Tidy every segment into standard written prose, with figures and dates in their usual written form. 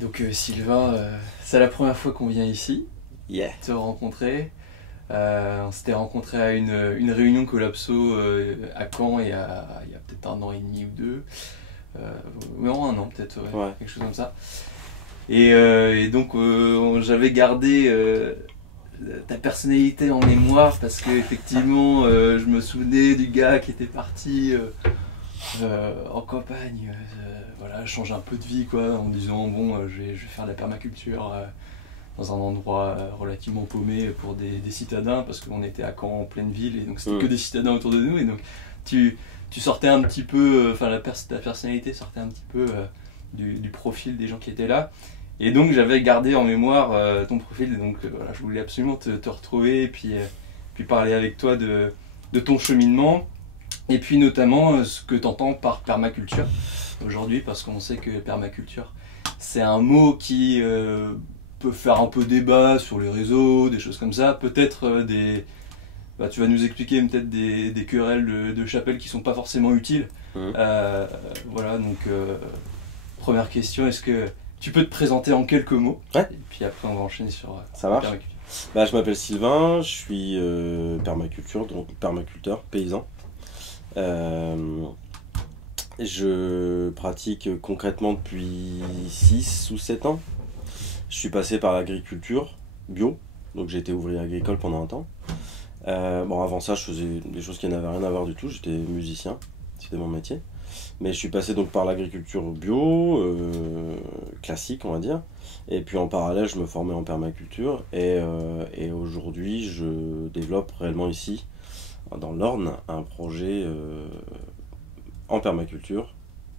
Donc Sylvain, c'est la première fois qu'on vient ici, Yeah. te rencontrer. On s'était rencontrés à une réunion Collapso à Caen il y a peut-être 1 an et demi ou deux. Non, 1 an peut-être, ouais, Ouais. quelque chose comme ça. Et donc j'avais gardé ta personnalité en mémoire parce que effectivement je me souvenais du gars qui était parti en campagne, voilà, changer un peu de vie quoi, en disant bon je vais faire de la permaculture dans un endroit relativement paumé pour des citadins parce qu'on était à Caen en pleine ville et donc c'était que des citadins autour de nous et donc tu sortais un petit peu, enfin ta personnalité sortait un petit peu du profil des gens qui étaient là. Et donc j'avais gardé en mémoire ton profil, et donc voilà, je voulais absolument te retrouver et puis parler avec toi de ton cheminement, et puis notamment ce que tu entends par permaculture aujourd'hui, parce qu'on sait que permaculture, c'est un mot qui peut faire un peu débat sur les réseaux, des choses comme ça, peut-être tu vas nous expliquer peut-être des querelles de chapelle qui sont pas forcément utiles. Voilà, donc première question, est-ce que tu peux te présenter en quelques mots? Ouais. Et puis après on va enchaîner sur Ça marche. permaculture. Je m'appelle Sylvain, je suis permaculteur, paysan. Je pratique concrètement depuis 6 ou 7 ans. Je suis passé par l'agriculture bio, donc j'ai été ouvrier agricole pendant un temps. Avant ça, je faisais des choses qui n'avaient rien à voir du tout, j'étais musicien, c'était mon métier. Mais je suis passé donc par l'agriculture bio, classique on va dire. Et puis en parallèle, je me formais en permaculture. Et aujourd'hui, je développe réellement ici, dans l'Orne, un projet en permaculture,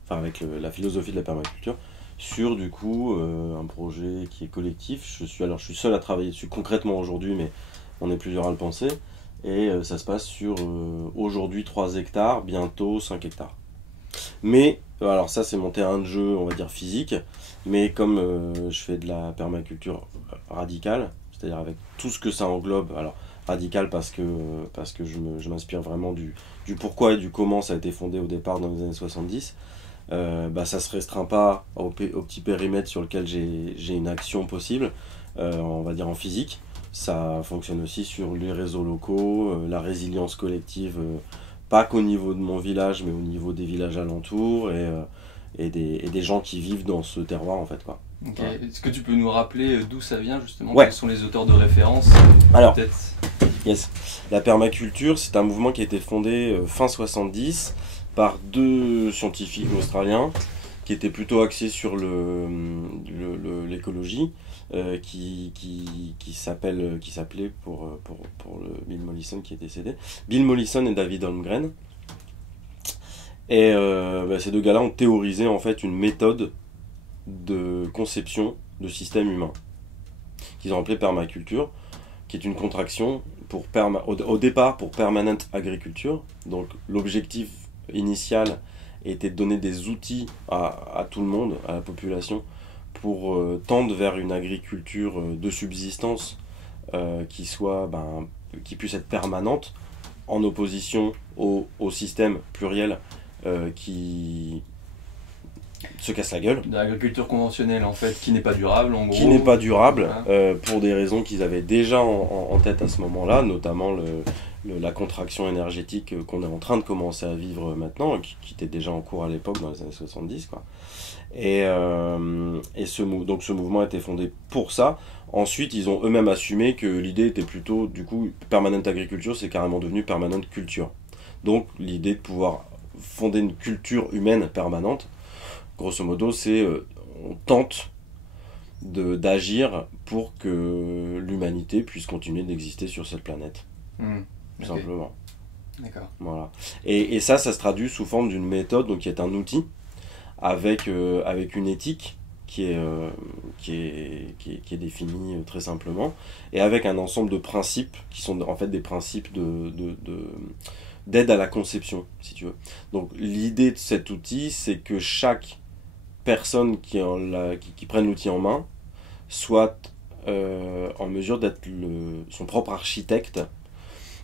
enfin avec la philosophie de la permaculture, sur du coup un projet qui est collectif. Je suis seul à travailler dessus concrètement aujourd'hui, mais on est plusieurs à le penser. Et ça se passe sur aujourd'hui 3 hectares, bientôt 5 hectares. Mais, alors ça c'est mon terrain de jeu, on va dire physique, mais comme je fais de la permaculture radicale, c'est-à-dire avec tout ce que ça englobe, alors radical parce que je m'inspire vraiment du pourquoi et du comment ça a été fondé au départ dans les années 70, ça se restreint pas au petit périmètre sur lequel j'ai une action possible, on va dire en physique, ça fonctionne aussi sur les réseaux locaux, la résilience collective, pas qu'au niveau de mon village, mais au niveau des villages alentours et des gens qui vivent dans ce terroir en fait quoi. Ok. Ouais. Est-ce que tu peux nous rappeler d'où ça vient justement? Ouais. Quels sont les auteurs de référence Alors, peut-être? yes. La permaculture, c'est un mouvement qui a été fondé fin 70 par 2 scientifiques australiens qui étaient plutôt axés sur l'écologie, qui s'appelait pour le Bill Mollison qui est décédé, Bill Mollison et David Holmgren. Et ces 2 gars-là ont théorisé en fait une méthode de conception de système humain qu'ils ont appelé permaculture, qui est une contraction au départ pour permanent agriculture. Donc l'objectif initial était de donner des outils à tout le monde, à la population, pour tendre vers une agriculture de subsistance qui puisse être permanente, en opposition au système pluriel qui se casse la gueule. De l'agriculture conventionnelle en fait, qui n'est pas durable en gros. Qui n'est pas durable, Voilà. pour des raisons qu'ils avaient déjà en tête à ce moment-là, notamment la contraction énergétique qu'on est en train de commencer à vivre maintenant, qui était déjà en cours à l'époque dans les années 70 quoi. Donc ce mouvement a été fondé pour ça. Ensuite, ils ont eux-mêmes assumé que l'idée était plutôt, du coup, permanent agriculture, c'est carrément devenu permanent culture. Donc l'idée de pouvoir fonder une culture humaine permanente, grosso modo, c'est on tente d'agir pour que l'humanité puisse continuer d'exister sur cette planète, tout simplement. D'accord. Voilà. Et ça se traduit sous forme d'une méthode, donc qui est un outil avec une éthique qui est définie très simplement, et avec un ensemble de principes qui sont en fait des principes d'aide à la conception, si tu veux. Donc l'idée de cet outil, c'est que chaque personne qui prenne l'outil en main soit en mesure d'être son propre architecte,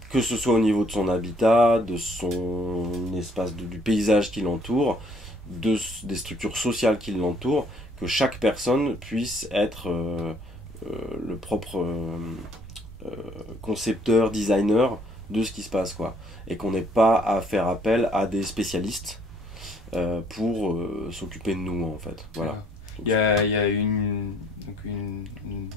que ce soit au niveau de son habitat, de son espace, du paysage qui l'entoure, des structures sociales qui l'entourent, que chaque personne puisse être le propre concepteur, designer de ce qui se passe, quoi. Et qu'on n'ait pas à faire appel à des spécialistes pour s'occuper de nous, en fait. Voilà. Il y a une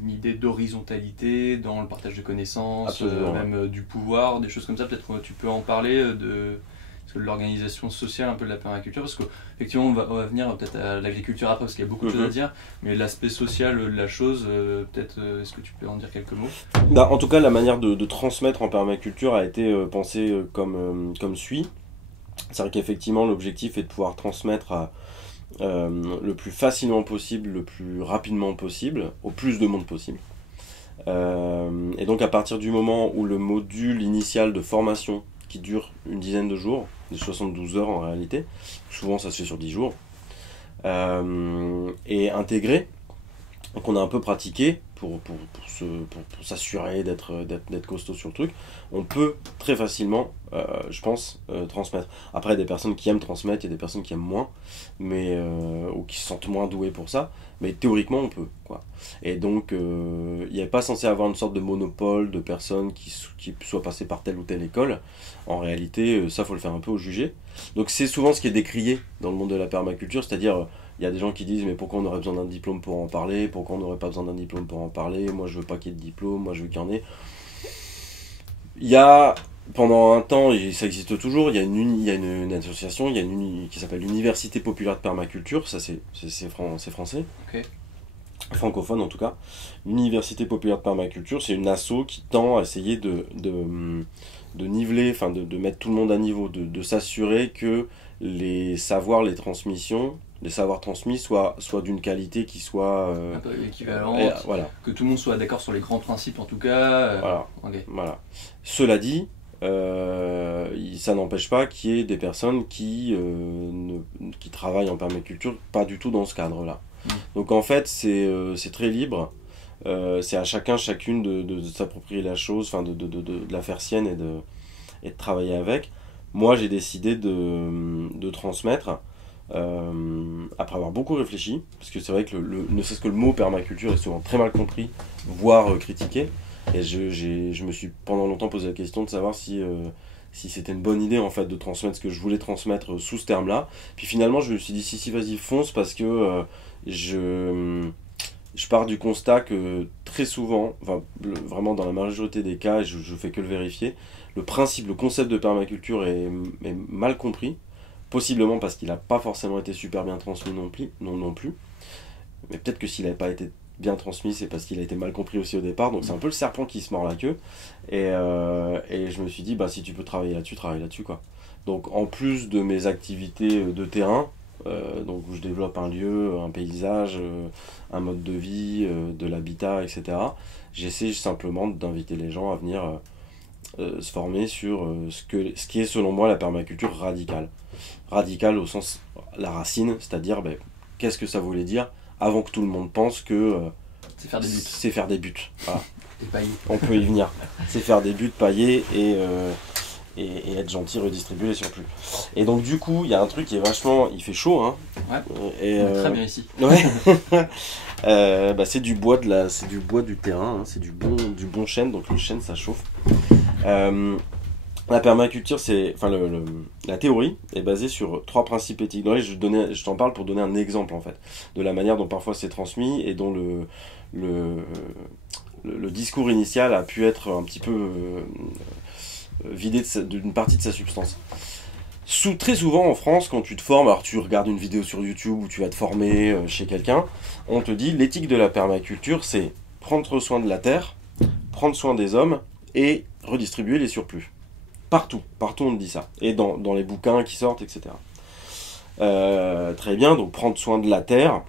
idée d'horizontalité dans le partage de connaissances, même du pouvoir, des choses comme ça. Peut-être que tu peux en parler de l'organisation sociale un peu de la permaculture, parce qu'effectivement on va venir peut-être à l'agriculture après, parce qu'il y a beaucoup de choses à dire, mais l'aspect social de la chose, peut-être, est-ce que tu peux en dire quelques mots? En tout cas, la manière de transmettre en permaculture a été pensée comme suit. C'est vrai qu'effectivement l'objectif est de pouvoir transmettre le plus facilement possible, le plus rapidement possible, au plus de monde possible. Et donc à partir du moment où le module initial de formation, qui dure une dizaine de jours, de 72 heures en réalité, souvent ça se fait sur 10 jours, est intégré, donc on a un peu pratiqué pour s'assurer d'être costaud sur le truc, on peut très facilement, je pense, transmettre. Après, il y a des personnes qui aiment transmettre, il y a des personnes qui aiment moins, ou qui se sentent moins douées pour ça, mais théoriquement on peut, quoi. Et donc, il n'est pas censé avoir une sorte de monopole de personnes qui soient passées par telle ou telle école. En réalité, ça, faut le faire un peu au jugé. Donc c'est souvent ce qui est décrié dans le monde de la permaculture, c'est-à-dire... Il y a des gens qui disent mais pourquoi on aurait besoin d'un diplôme pour en parler, pourquoi on n'aurait pas besoin d'un diplôme pour en parler, moi je veux pas qu'il y ait de diplôme, moi je veux qu'il y en ait. Il y a, pendant un temps, et ça existe toujours, il y a une association, qui s'appelle l'Université Populaire de Permaculture, ça c'est français, okay. Francophone en tout cas. L'Université Populaire de Permaculture, c'est une asso qui tend à essayer de niveler, enfin de mettre tout le monde à niveau, de s'assurer que les savoirs, les savoirs transmis soient d'une qualité qui soit un peu équivalente, voilà. Que tout le monde soit d'accord sur les grands principes en tout cas. Voilà. Cela dit, ça n'empêche pas qu'il y ait des personnes qui travaillent en permaculture pas du tout dans ce cadre-là. Donc en fait, c'est très libre. C'est à chacune de s'approprier la chose, enfin de la faire sienne et de travailler avec. Moi, j'ai décidé de transmettre. Après avoir beaucoup réfléchi, parce que c'est vrai que ne serait-ce que le mot permaculture est souvent très mal compris, voire critiqué, et je me suis pendant longtemps posé la question de savoir si c'était une bonne idée en fait de transmettre ce que je voulais transmettre sous ce terme-là. Puis finalement je me suis dit si vas-y fonce, parce que je pars du constat que très souvent, enfin vraiment dans la majorité des cas, et je fais que le vérifier, le concept de permaculture est mal compris. Possiblement parce qu'il n'a pas forcément été super bien transmis non plus. Mais peut-être que s'il n'avait pas été bien transmis, c'est parce qu'il a été mal compris aussi au départ. Donc c'est un peu le serpent qui se mord la queue. Et je me suis dit, si tu peux travailler là-dessus, travaille là-dessus, quoi. Donc en plus de mes activités de terrain, donc où je développe un lieu, un paysage, un mode de vie, de l'habitat, etc., j'essaie simplement d'inviter les gens à venir se former sur ce qui est selon moi la permaculture radicale. Radicale au sens la racine, c'est-à-dire qu'est-ce que ça voulait dire avant que tout le monde pense que c'est faire des buts. Voilà. On peut y venir. C'est faire des buts, pailler et être gentil, redistribuer les surplus. Et donc du coup, il y a un truc qui est vachement... Il fait chaud, hein. Ouais, très bien ici. Ouais. C'est du bois du terrain, hein. C'est du bon chêne, donc le chêne ça chauffe. La permaculture, la théorie est basée sur 3 principes éthiques. Donc, je t'en parle pour donner un exemple en fait de la manière dont parfois c'est transmis et dont le discours initial a pu être un petit peu vidé d'une partie de sa substance. Très souvent en France, quand tu te formes, alors tu regardes une vidéo sur YouTube ou tu vas te former chez quelqu'un, on te dit l'éthique de la permaculture, c'est prendre soin de la terre, prendre soin des hommes et redistribuer les surplus. Partout on te dit ça. Et dans les bouquins qui sortent, etc. Très bien, donc prendre soin de la terre.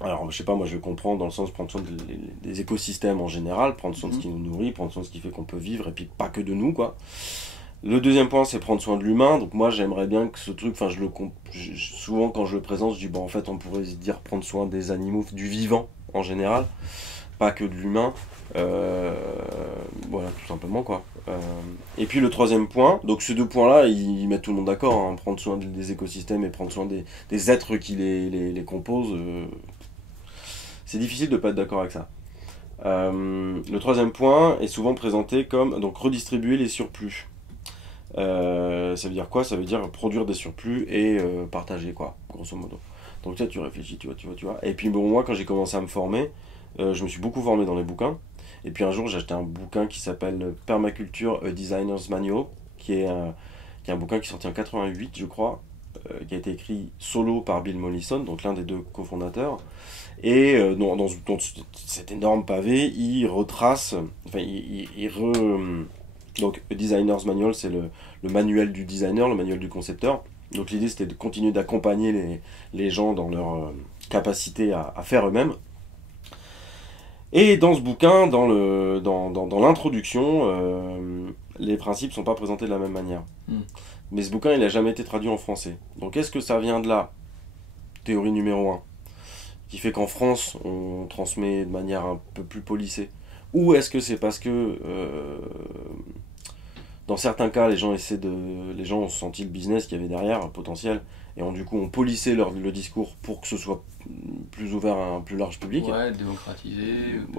Alors, je sais pas, moi je comprends dans le sens prendre soin des écosystèmes en général, prendre soin de ce qui nous nourrit, prendre soin de ce qui fait qu'on peut vivre, et puis pas que de nous, quoi. Le deuxième point, c'est prendre soin de l'humain. Donc moi, j'aimerais bien que ce truc, souvent quand je le présente, je dis, en fait, on pourrait dire prendre soin des animaux, du vivant en général. pas que de l'humain. Voilà, tout simplement, quoi. Et puis le troisième point, donc ces deux points-là, ils mettent tout le monde d'accord, hein, prendre soin des écosystèmes et prendre soin des êtres qui les composent. C'est difficile de pas être d'accord avec ça. Le troisième point est souvent présenté comme donc redistribuer les surplus. Ça veut dire quoi? Ça veut dire produire des surplus et partager, quoi, grosso modo. Donc tu réfléchis, tu vois. Et puis bon, moi, quand j'ai commencé à me former, je me suis beaucoup formé dans les bouquins. Et puis un jour, j'ai acheté un bouquin qui s'appelle Permaculture A Designer's Manual, qui est un bouquin qui est sorti en 88, je crois, qui a été écrit solo par Bill Mollison, donc l'un des deux cofondateurs. Et dans cet énorme pavé, il retrace, enfin, donc, A Designer's Manual, c'est le manuel du designer, le manuel du concepteur. Donc l'idée, c'était de continuer d'accompagner les gens dans leur capacité à faire eux-mêmes. Et dans ce bouquin, dans l'introduction, les principes ne sont pas présentés de la même manière. Mais ce bouquin, il n'a jamais été traduit en français. Donc est-ce que ça vient de là? Théorie numéro 1, qui fait qu'en France, on transmet de manière un peu plus polissée. Ou est-ce que c'est parce que, dans certains cas, les gens ont senti le business qu'il y avait derrière, potentiel, et du coup, ont polissé le discours pour que ce soit plus ouvert à un plus large public. Ouais, démocratiser.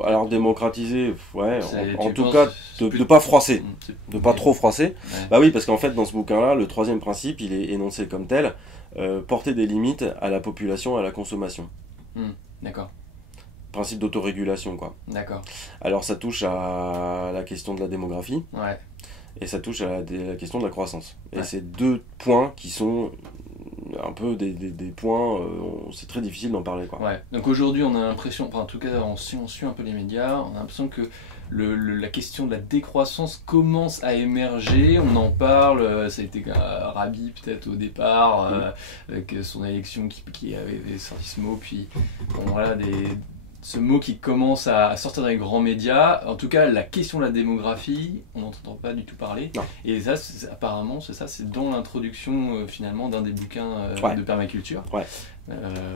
Alors démocratiser, ouais, en tout cas, de pas froisser, de pas trop froisser. Ouais. Bah oui, parce qu'en fait, dans ce bouquin-là, le troisième principe, il est énoncé comme tel, porter des limites à la population et à la consommation. D'accord. Principe d'autorégulation, quoi. D'accord. Alors ça touche à la question de la démographie. Ouais. Et ça touche à la question de la croissance. Et c'est deux points qui sont un peu des points, c'est très difficile d'en parler, quoi. Ouais. Donc aujourd'hui, on a l'impression, en tout cas, si on suit un peu les médias, on a l'impression que la question de la décroissance commence à émerger. On en parle, ça a été Rabi peut-être au départ, avec son élection qui avait sorti ce mot, puis bon, voilà, ce mot qui commence à sortir dans les grands médias. En tout cas, la question de la démographie, on n'entend pas du tout parler. Non. Et ça, apparemment, c'est dans l'introduction finalement d'un des bouquins de permaculture. Ouais.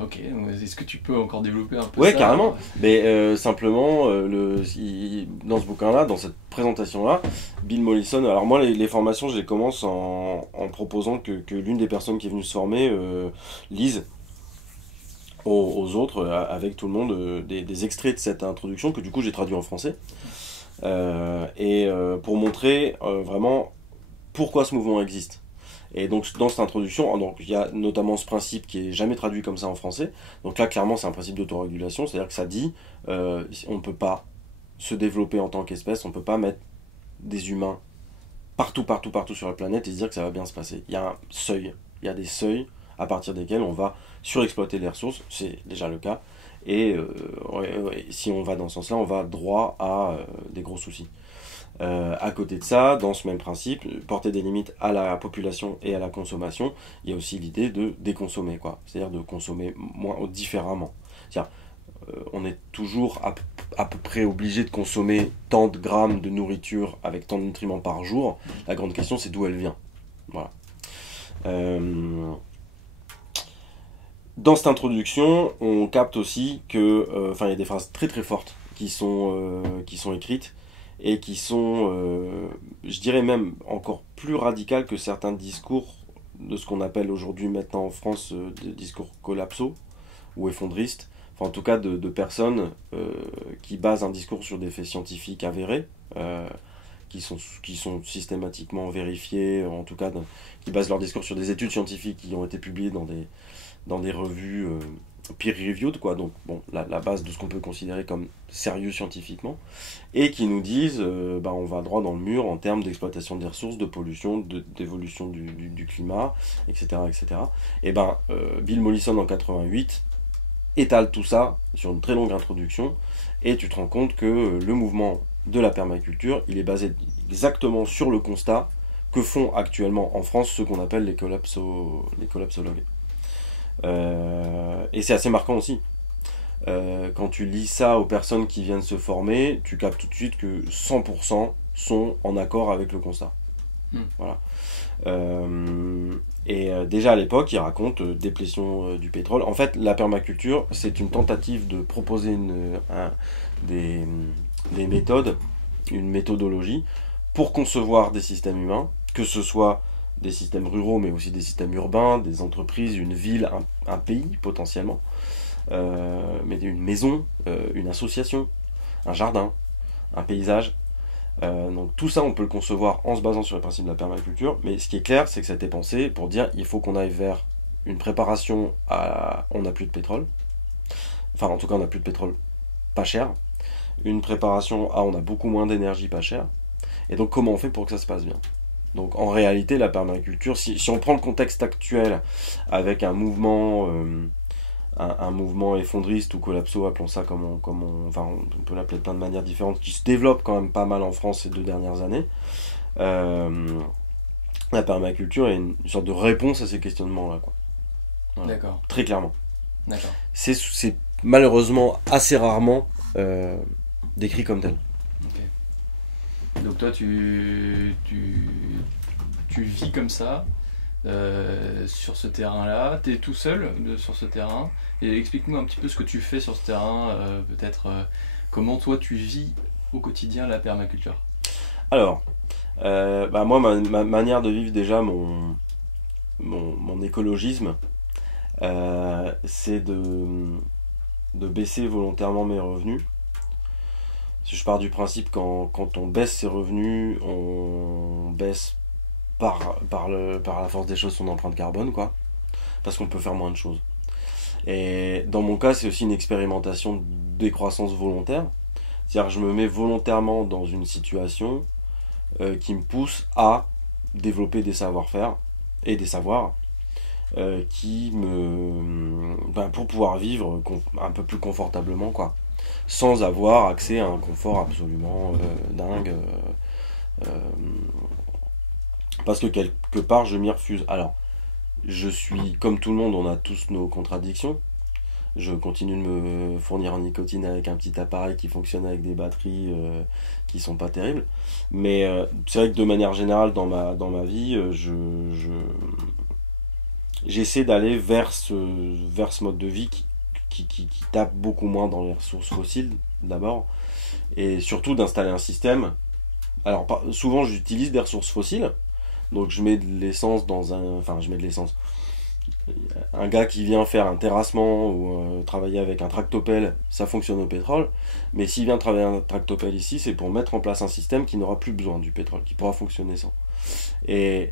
Ok, est-ce que tu peux encore développer un peu ça? Ouais, carrément. Mais simplement, dans ce bouquin-là, dans cette présentation-là, Bill Mollison, alors moi, les formations, je les commence en proposant que l'une des personnes qui est venue se former lise aux autres, avec tout le monde, des extraits de cette introduction que du coup j'ai traduit en français, pour montrer vraiment pourquoi ce mouvement existe. Et donc dans cette introduction, il y a notamment ce principe qui est jamais traduit comme ça en français. Donc là clairement c'est un principe d'autorégulation, c'est-à-dire que ça dit on ne peut pas se développer en tant qu'espèce, on ne peut pas mettre des humains partout sur la planète et se dire que ça va bien se passer. Il y a un seuil, il y a des seuils à partir desquels on va surexploiter les ressources, c'est déjà le cas, et si on va dans ce sens-là, on va droit à des gros soucis. À côté de ça, dans ce même principe, porter des limites à la population et à la consommation, il y a aussi l'idée de déconsommer, quoi. C'est-à-dire de consommer moins différemment. C'est-à-dire, on est toujours à peu près obligé de consommer tant de grammes de nourriture avec tant de nutriments par jour. La grande question, c'est d'où elle vient. Voilà. Dans cette introduction, on capte aussi que, il y a des phrases très très fortes qui sont écrites et qui sont, je dirais même encore plus radicales que certains discours de ce qu'on appelle aujourd'hui maintenant en France des discours collapso ou effondristes. Enfin, en tout cas de personnes qui basent un discours sur des faits scientifiques avérés, qui sont systématiquement vérifiés, en tout cas qui basent leur discours sur des études scientifiques qui ont été publiées dans des revues peer-reviewed, quoi, donc bon, la base de ce qu'on peut considérer comme sérieux scientifiquement, et qui nous disent on va droit dans le mur en termes d'exploitation des ressources, de pollution, d'évolution du climat, etc. Et Bill Mollison en 88 étale tout ça sur une très longue introduction, et tu te rends compte que le mouvement de la permaculture, il est basé exactement sur le constat que font actuellement en France ceux qu'on appelle les collapsologues. Et c'est assez marquant aussi. Quand tu lis ça aux personnes qui viennent se former, tu captes tout de suite que 100% sont en accord avec le constat. Voilà. Déjà à l'époque, il raconte déplétion du pétrole. En fait, la permaculture, c'est une tentative de proposer des méthodes, une méthodologie pour concevoir des systèmes humains, que ce soit des systèmes ruraux, mais aussi des systèmes urbains, des entreprises, une ville, un pays potentiellement, mais une maison, une association, un jardin, un paysage. Donc tout ça, on peut le concevoir en se basant sur les principes de la permaculture, mais ce qui est clair, c'est que ça a été pensé pour dire il faut qu'on aille vers une préparation à... On n'a plus de pétrole. Enfin, en tout cas, on n'a plus de pétrole pas cher. Une préparation à on a beaucoup moins d'énergie pas chère. Et donc, comment on fait pour que ça se passe bien? Donc, en réalité, la permaculture, si on prend le contexte actuel avec un mouvement... un mouvement effondriste ou collapso, appelons ça enfin, on peut l'appeler de plein de manières différentes, qui se développe quand même pas mal en France ces 2 dernières années. La permaculture est une sorte de réponse à ces questionnements-là, quoi. Voilà. D'accord. Très clairement. D'accord. C'est malheureusement assez rarement décrit comme tel. Okay. Donc toi, tu vis comme ça, sur ce terrain-là, tu es tout seul sur ce terrain, et explique-nous un petit peu ce que tu fais sur ce terrain, peut-être comment toi tu vis au quotidien la permaculture. Alors, moi ma manière de vivre déjà, mon écologisme, c'est de baisser volontairement mes revenus. Je pars du principe quand on baisse ses revenus, on baisse par la force des choses son empreinte carbone, quoi, parce qu'on peut faire moins de choses. Et dans mon cas, c'est aussi une expérimentation de décroissance volontaire, c'est-à-dire que je me mets volontairement dans une situation qui me pousse à développer des savoir-faire et des savoirs pour pouvoir vivre un peu plus confortablement, quoi, sans avoir accès à un confort absolument dingue, parce que quelque part je m'y refuse. Alors, je suis comme tout le monde, on a tous nos contradictions. Je continue de me fournir en nicotine avec un petit appareil qui fonctionne avec des batteries qui sont pas terribles. Mais c'est vrai que de manière générale, dans ma vie, j'essaie d'aller vers ce mode de vie qui tape beaucoup moins dans les ressources fossiles, d'abord. Et surtout d'installer un système. Alors, souvent, j'utilise des ressources fossiles. Donc, je mets de l'essence dans un... Enfin, je mets de l'essence. Un gars qui vient faire un terrassement ou travailler avec un tractopelle, ça fonctionne au pétrole. Mais s'il vient travailler un tractopelle ici, c'est pour mettre en place un système qui n'aura plus besoin du pétrole, qui pourra fonctionner sans. Et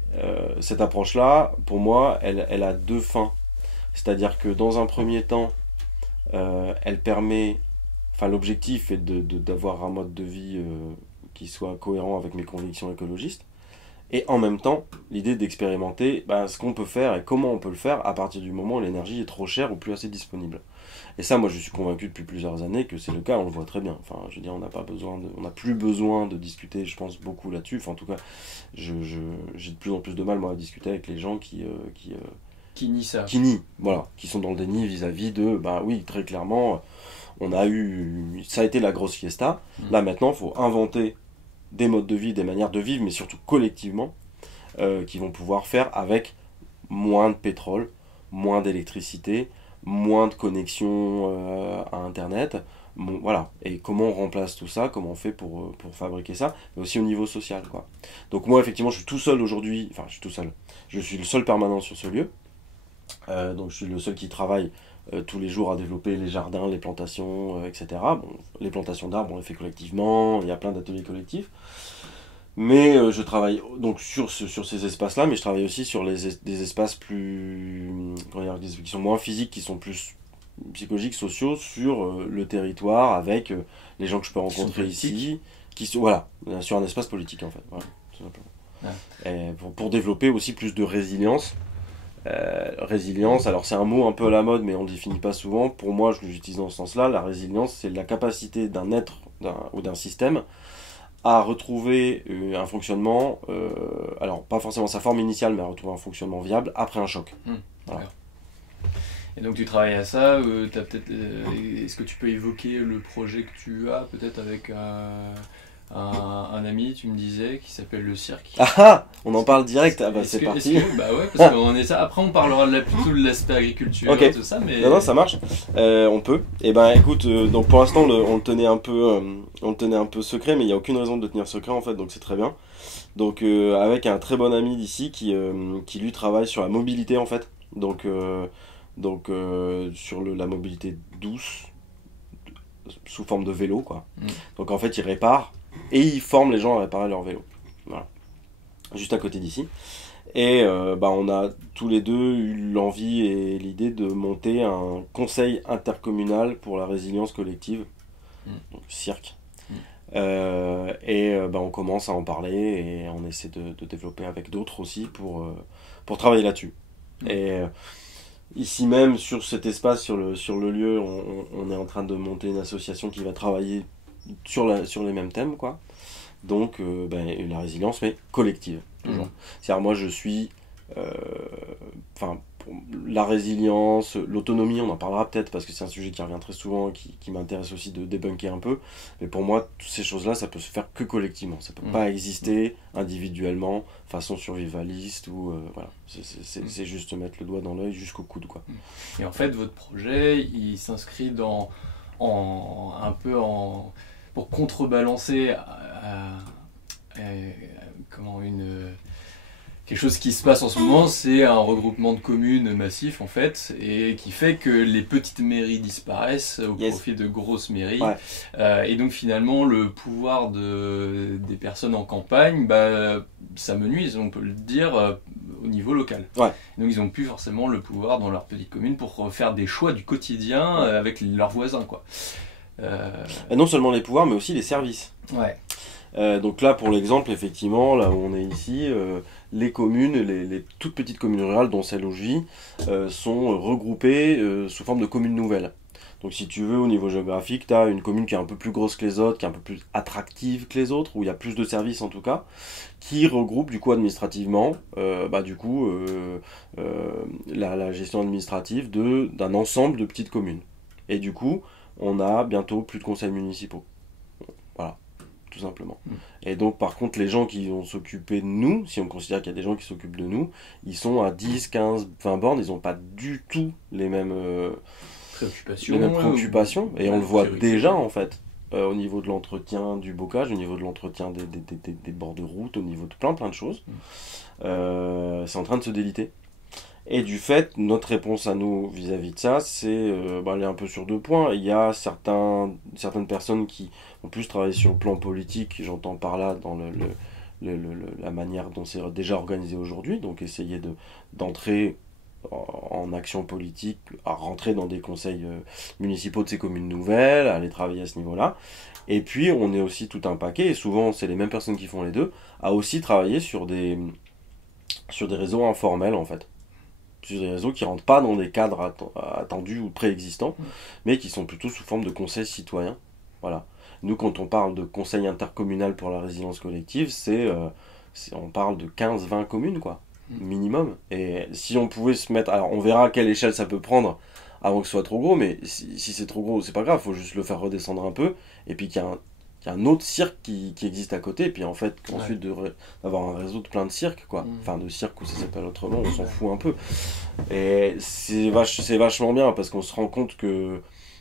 cette approche-là, pour moi, elle a 2 fins. C'est-à-dire que dans un premier temps, elle permet... Enfin, l'objectif est d'avoir un mode de vie qui soit cohérent avec mes convictions écologistes. Et en même temps, l'idée d'expérimenter ce qu'on peut faire et comment on peut le faire à partir du moment où l'énergie est trop chère ou plus assez disponible. Et ça, moi, je suis convaincu depuis plusieurs années que c'est le cas, on le voit très bien. Enfin, je veux dire, on n'a plus besoin de discuter, je pense, beaucoup là-dessus. Enfin, en tout cas, j'ai de plus en plus de mal, moi, à discuter avec les gens qui nient ça. Qui nient, voilà, qui sont dans le déni vis-à-vis de, oui, très clairement, ça a été la grosse fiesta. Là, maintenant, il faut inventer des modes de vie, des manières de vivre, mais surtout collectivement, qui vont pouvoir faire avec moins de pétrole, moins d'électricité, moins de connexion à Internet. Voilà. Et comment on remplace tout ça, comment on fait pour fabriquer ça, mais aussi au niveau social, quoi. Donc moi, effectivement, je suis tout seul aujourd'hui, enfin, je suis tout seul. Je suis le seul permanent sur ce lieu. Donc je suis le seul qui travaille tous les jours à développer les jardins, les plantations, etc. Bon, les plantations d'arbres, on les fait collectivement, il y a plein d'ateliers collectifs. Mais je travaille donc sur ces espaces-là, mais je travaille aussi sur des espaces plus, qui sont moins physiques, qui sont plus psychologiques, sociaux, sur le territoire, avec les gens que je peux rencontrer ici, voilà, sur un espace politique en fait, voilà, tout simplement. Ouais. Et pour développer aussi plus de résilience. Résilience, alors c'est un mot un peu à la mode, mais on ne le définit pas souvent. Pour moi, je l'utilise dans ce sens-là. La résilience, c'est la capacité d'un être ou d'un système à retrouver un fonctionnement, alors pas forcément sa forme initiale, mais à retrouver un fonctionnement viable après un choc. Voilà. Et donc tu travailles à ça, est-ce que tu peux évoquer le projet que tu as peut-être avec un ami, tu me disais, qui s'appelle le cirque. Ah ah, on en parle direct. Ah bah c'est parti. Bah ouais, parce qu'on est ça. Après, on parlera plutôt de l'aspect agriculture Ok. et tout ça, mais... Non, ça marche. On peut. Et ben écoute, donc pour l'instant on le tenait un peu secret, mais il n'y a aucune raison de le tenir secret en fait, donc c'est très bien. Donc avec un très bon ami d'ici qui lui travaille sur la mobilité en fait. Sur la mobilité douce sous forme de vélo quoi. Donc en fait il répare et il forme les gens à réparer leur vélo. Voilà. Juste à côté d'ici. Et on a tous les deux eu l'envie et l'idée de monter un conseil intercommunal pour la résilience collective, donc cirque. On commence à en parler et on essaie de développer avec d'autres aussi pour travailler là-dessus. Et ici même, sur cet espace, sur le lieu, on est en train de monter une association qui va travailler sur les mêmes thèmes, quoi. Donc, la résilience, mais collective, toujours. C'est-à-dire, moi, je suis... la résilience, l'autonomie, on en parlera peut-être, parce que c'est un sujet qui revient très souvent, qui m'intéresse aussi de débunker un peu. Mais pour moi, toutes ces choses-là, ça peut se faire que collectivement. Ça peut pas exister individuellement, façon survivaliste, ou... voilà. C'est juste mettre le doigt dans l'œil jusqu'au coude, quoi. Et en fait, votre projet, il s'inscrit pour contrebalancer quelque chose qui se passe en ce moment, c'est un regroupement de communes massif en fait, et qui fait que les petites mairies disparaissent au profit de grosses mairies. Ouais. Et donc finalement, le pouvoir des personnes en campagne, ça menuise, on peut le dire, au niveau local. Ouais. Donc ils n'ont plus forcément le pouvoir dans leur petite commune pour faire des choix du quotidien avec leurs voisins, quoi. Et non seulement les pouvoirs, mais aussi les services. Ouais. Donc là, pour l'exemple, effectivement, là où on est ici, les communes, les toutes petites communes rurales, dont celle où je vis, sont regroupées sous forme de communes nouvelles. Donc si tu veux, au niveau géographique, tu as une commune qui est un peu plus grosse que les autres, qui est un peu plus attractive que les autres, où il y a plus de services en tout cas, qui regroupe du coup administrativement la gestion administrative d'un ensemble de petites communes. Et du coup, on a bientôt plus de conseils municipaux. Voilà. Tout simplement. Et donc par contre les gens qui vont s'occuper de nous, si on considère qu'il y a des gens qui s'occupent de nous, ils sont à 10, 15, 20 bornes, ils n'ont pas du tout les mêmes préoccupations, et on le voit déjà en fait, au niveau de l'entretien du bocage, au niveau de l'entretien des bords de route, au niveau de plein de choses. C'est en train de se déliter. Et du fait, notre réponse à nous vis-à-vis de ça, c'est aller un peu sur deux points. Il y a certaines personnes qui ont plus travaillé sur le plan politique, j'entends par là dans la manière dont c'est déjà organisé aujourd'hui, donc essayer d'entrer en action politique, à rentrer dans des conseils municipaux de ces communes nouvelles, à aller travailler à ce niveau-là. Et puis on est aussi tout un paquet, et souvent c'est les mêmes personnes qui font les deux, à aussi travailler sur des réseaux informels en fait. Sur des réseaux qui ne rentrent pas dans des cadres attendus ou préexistants, mais qui sont plutôt sous forme de conseils citoyens. Voilà. Nous, quand on parle de conseil intercommunal pour la résilience collective, on parle de 15-20 communes, quoi, minimum. Et si on pouvait se mettre... Alors, on verra à quelle échelle ça peut prendre avant que ce soit trop gros, mais si c'est trop gros, c'est pas grave, il faut juste le faire redescendre un peu, et puis qu'il y a un autre cirque qui existe à côté, et puis en fait, ensuite d'avoir un réseau de plein de cirques, quoi. Enfin, de cirques, ou ça s'appelle autrement, on s'en fout un peu. Et c'est vachement bien, parce qu'on se rend compte que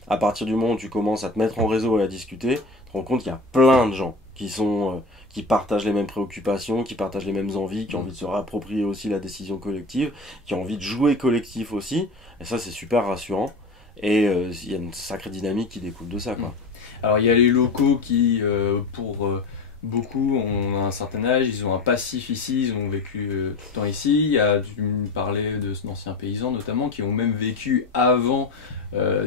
à partir du moment où tu commences à te mettre en réseau et à discuter, tu te rends compte qu'il y a plein de gens qui partagent les mêmes préoccupations, qui partagent les mêmes envies, qui ont envie de se réapproprier aussi la décision collective, qui ont envie de jouer collectif aussi, et ça c'est super rassurant, et il y a une sacrée dynamique qui découle de ça, quoi. Alors il y a les locaux qui, pour beaucoup, ont un certain âge, ils ont un passif ici, ils ont vécu tout le temps ici. Tu me parlais d'anciens paysans notamment, qui ont même vécu avant,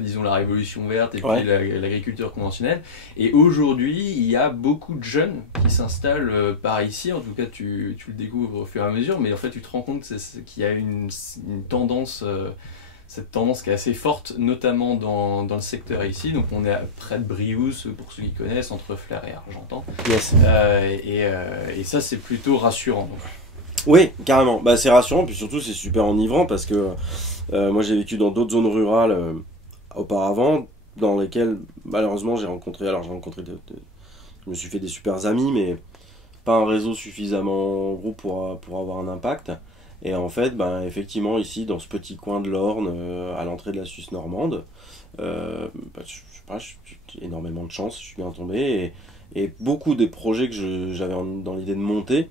disons, la Révolution verte et puis l'agriculture conventionnelle. Et aujourd'hui, il y a beaucoup de jeunes qui s'installent par ici, en tout cas tu le découvres au fur et à mesure, mais en fait tu te rends compte qu'il y a une tendance... cette tendance qui est assez forte, notamment dans le secteur ici. Donc on est près de Briouze, pour ceux qui connaissent, entre Flers et Argentan. Yes. Et ça, c'est plutôt rassurant. Donc. Oui, carrément. C'est rassurant, puis surtout c'est super enivrant, parce que moi j'ai vécu dans d'autres zones rurales auparavant, dans lesquelles malheureusement j'ai rencontré Je me suis fait des super amis, mais pas un réseau suffisamment gros pour avoir un impact. Et en fait, ben, effectivement, ici, dans ce petit coin de l'Orne, à l'entrée de la Suisse normande, ben, je sais pas, j'ai énormément de chance, je suis bien tombé. Et beaucoup des projets que j'avais dans l'idée de monter,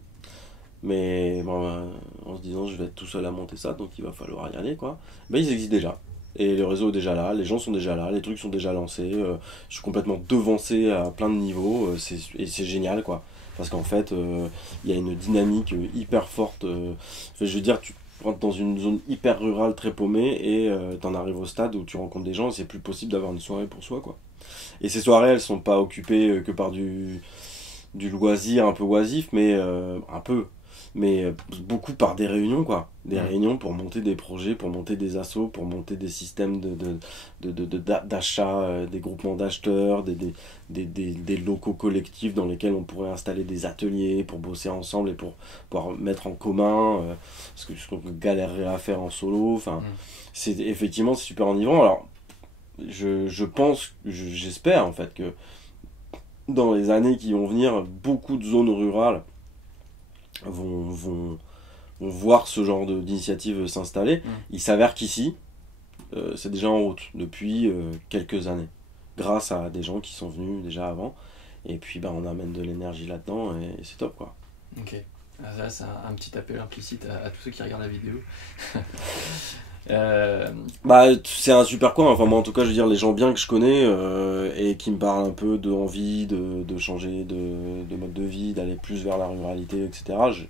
mais bon, en se disant je vais être tout seul à monter ça, donc il va falloir y aller, quoi. Ben, ils existent déjà. Et le réseau est déjà là, les gens sont déjà là, les trucs sont déjà lancés. Je suis complètement devancé à plein de niveaux, et c'est génial, quoi. Parce qu'en fait, il y a une dynamique hyper forte. Je veux dire, tu rentres dans une zone hyper rurale, très paumée, et t'en arrives au stade où tu rencontres des gens, et c'est plus possible d'avoir une soirée pour soi, quoi. Et ces soirées, elles sont pas occupées que par du loisir un peu oisif, mais un peu. Mais beaucoup par des réunions, quoi. Des réunions pour monter des projets, pour monter des assos, pour monter des systèmes d'achat, des groupements d'acheteurs, des locaux collectifs dans lesquels on pourrait installer des ateliers pour bosser ensemble et pour pouvoir mettre en commun ce qu'on galérerait à faire en solo. Enfin, effectivement, c'est super enivrant. Alors, je pense, j'espère en fait que dans les années qui vont venir, beaucoup de zones rurales vont voir ce genre d'initiative s'installer. Il s'avère qu'ici, c'est déjà en route depuis quelques années, grâce à des gens qui sont venus déjà avant. Et puis on amène de l'énergie là-dedans et c'est top, quoi. Ok. Là, c'est un petit appel implicite à tous ceux qui regardent la vidéo. C'est un super coin, enfin moi en tout cas je veux dire les gens bien que je connais et qui me parlent un peu d'envie de changer de mode de vie, d'aller plus vers la ruralité, etc.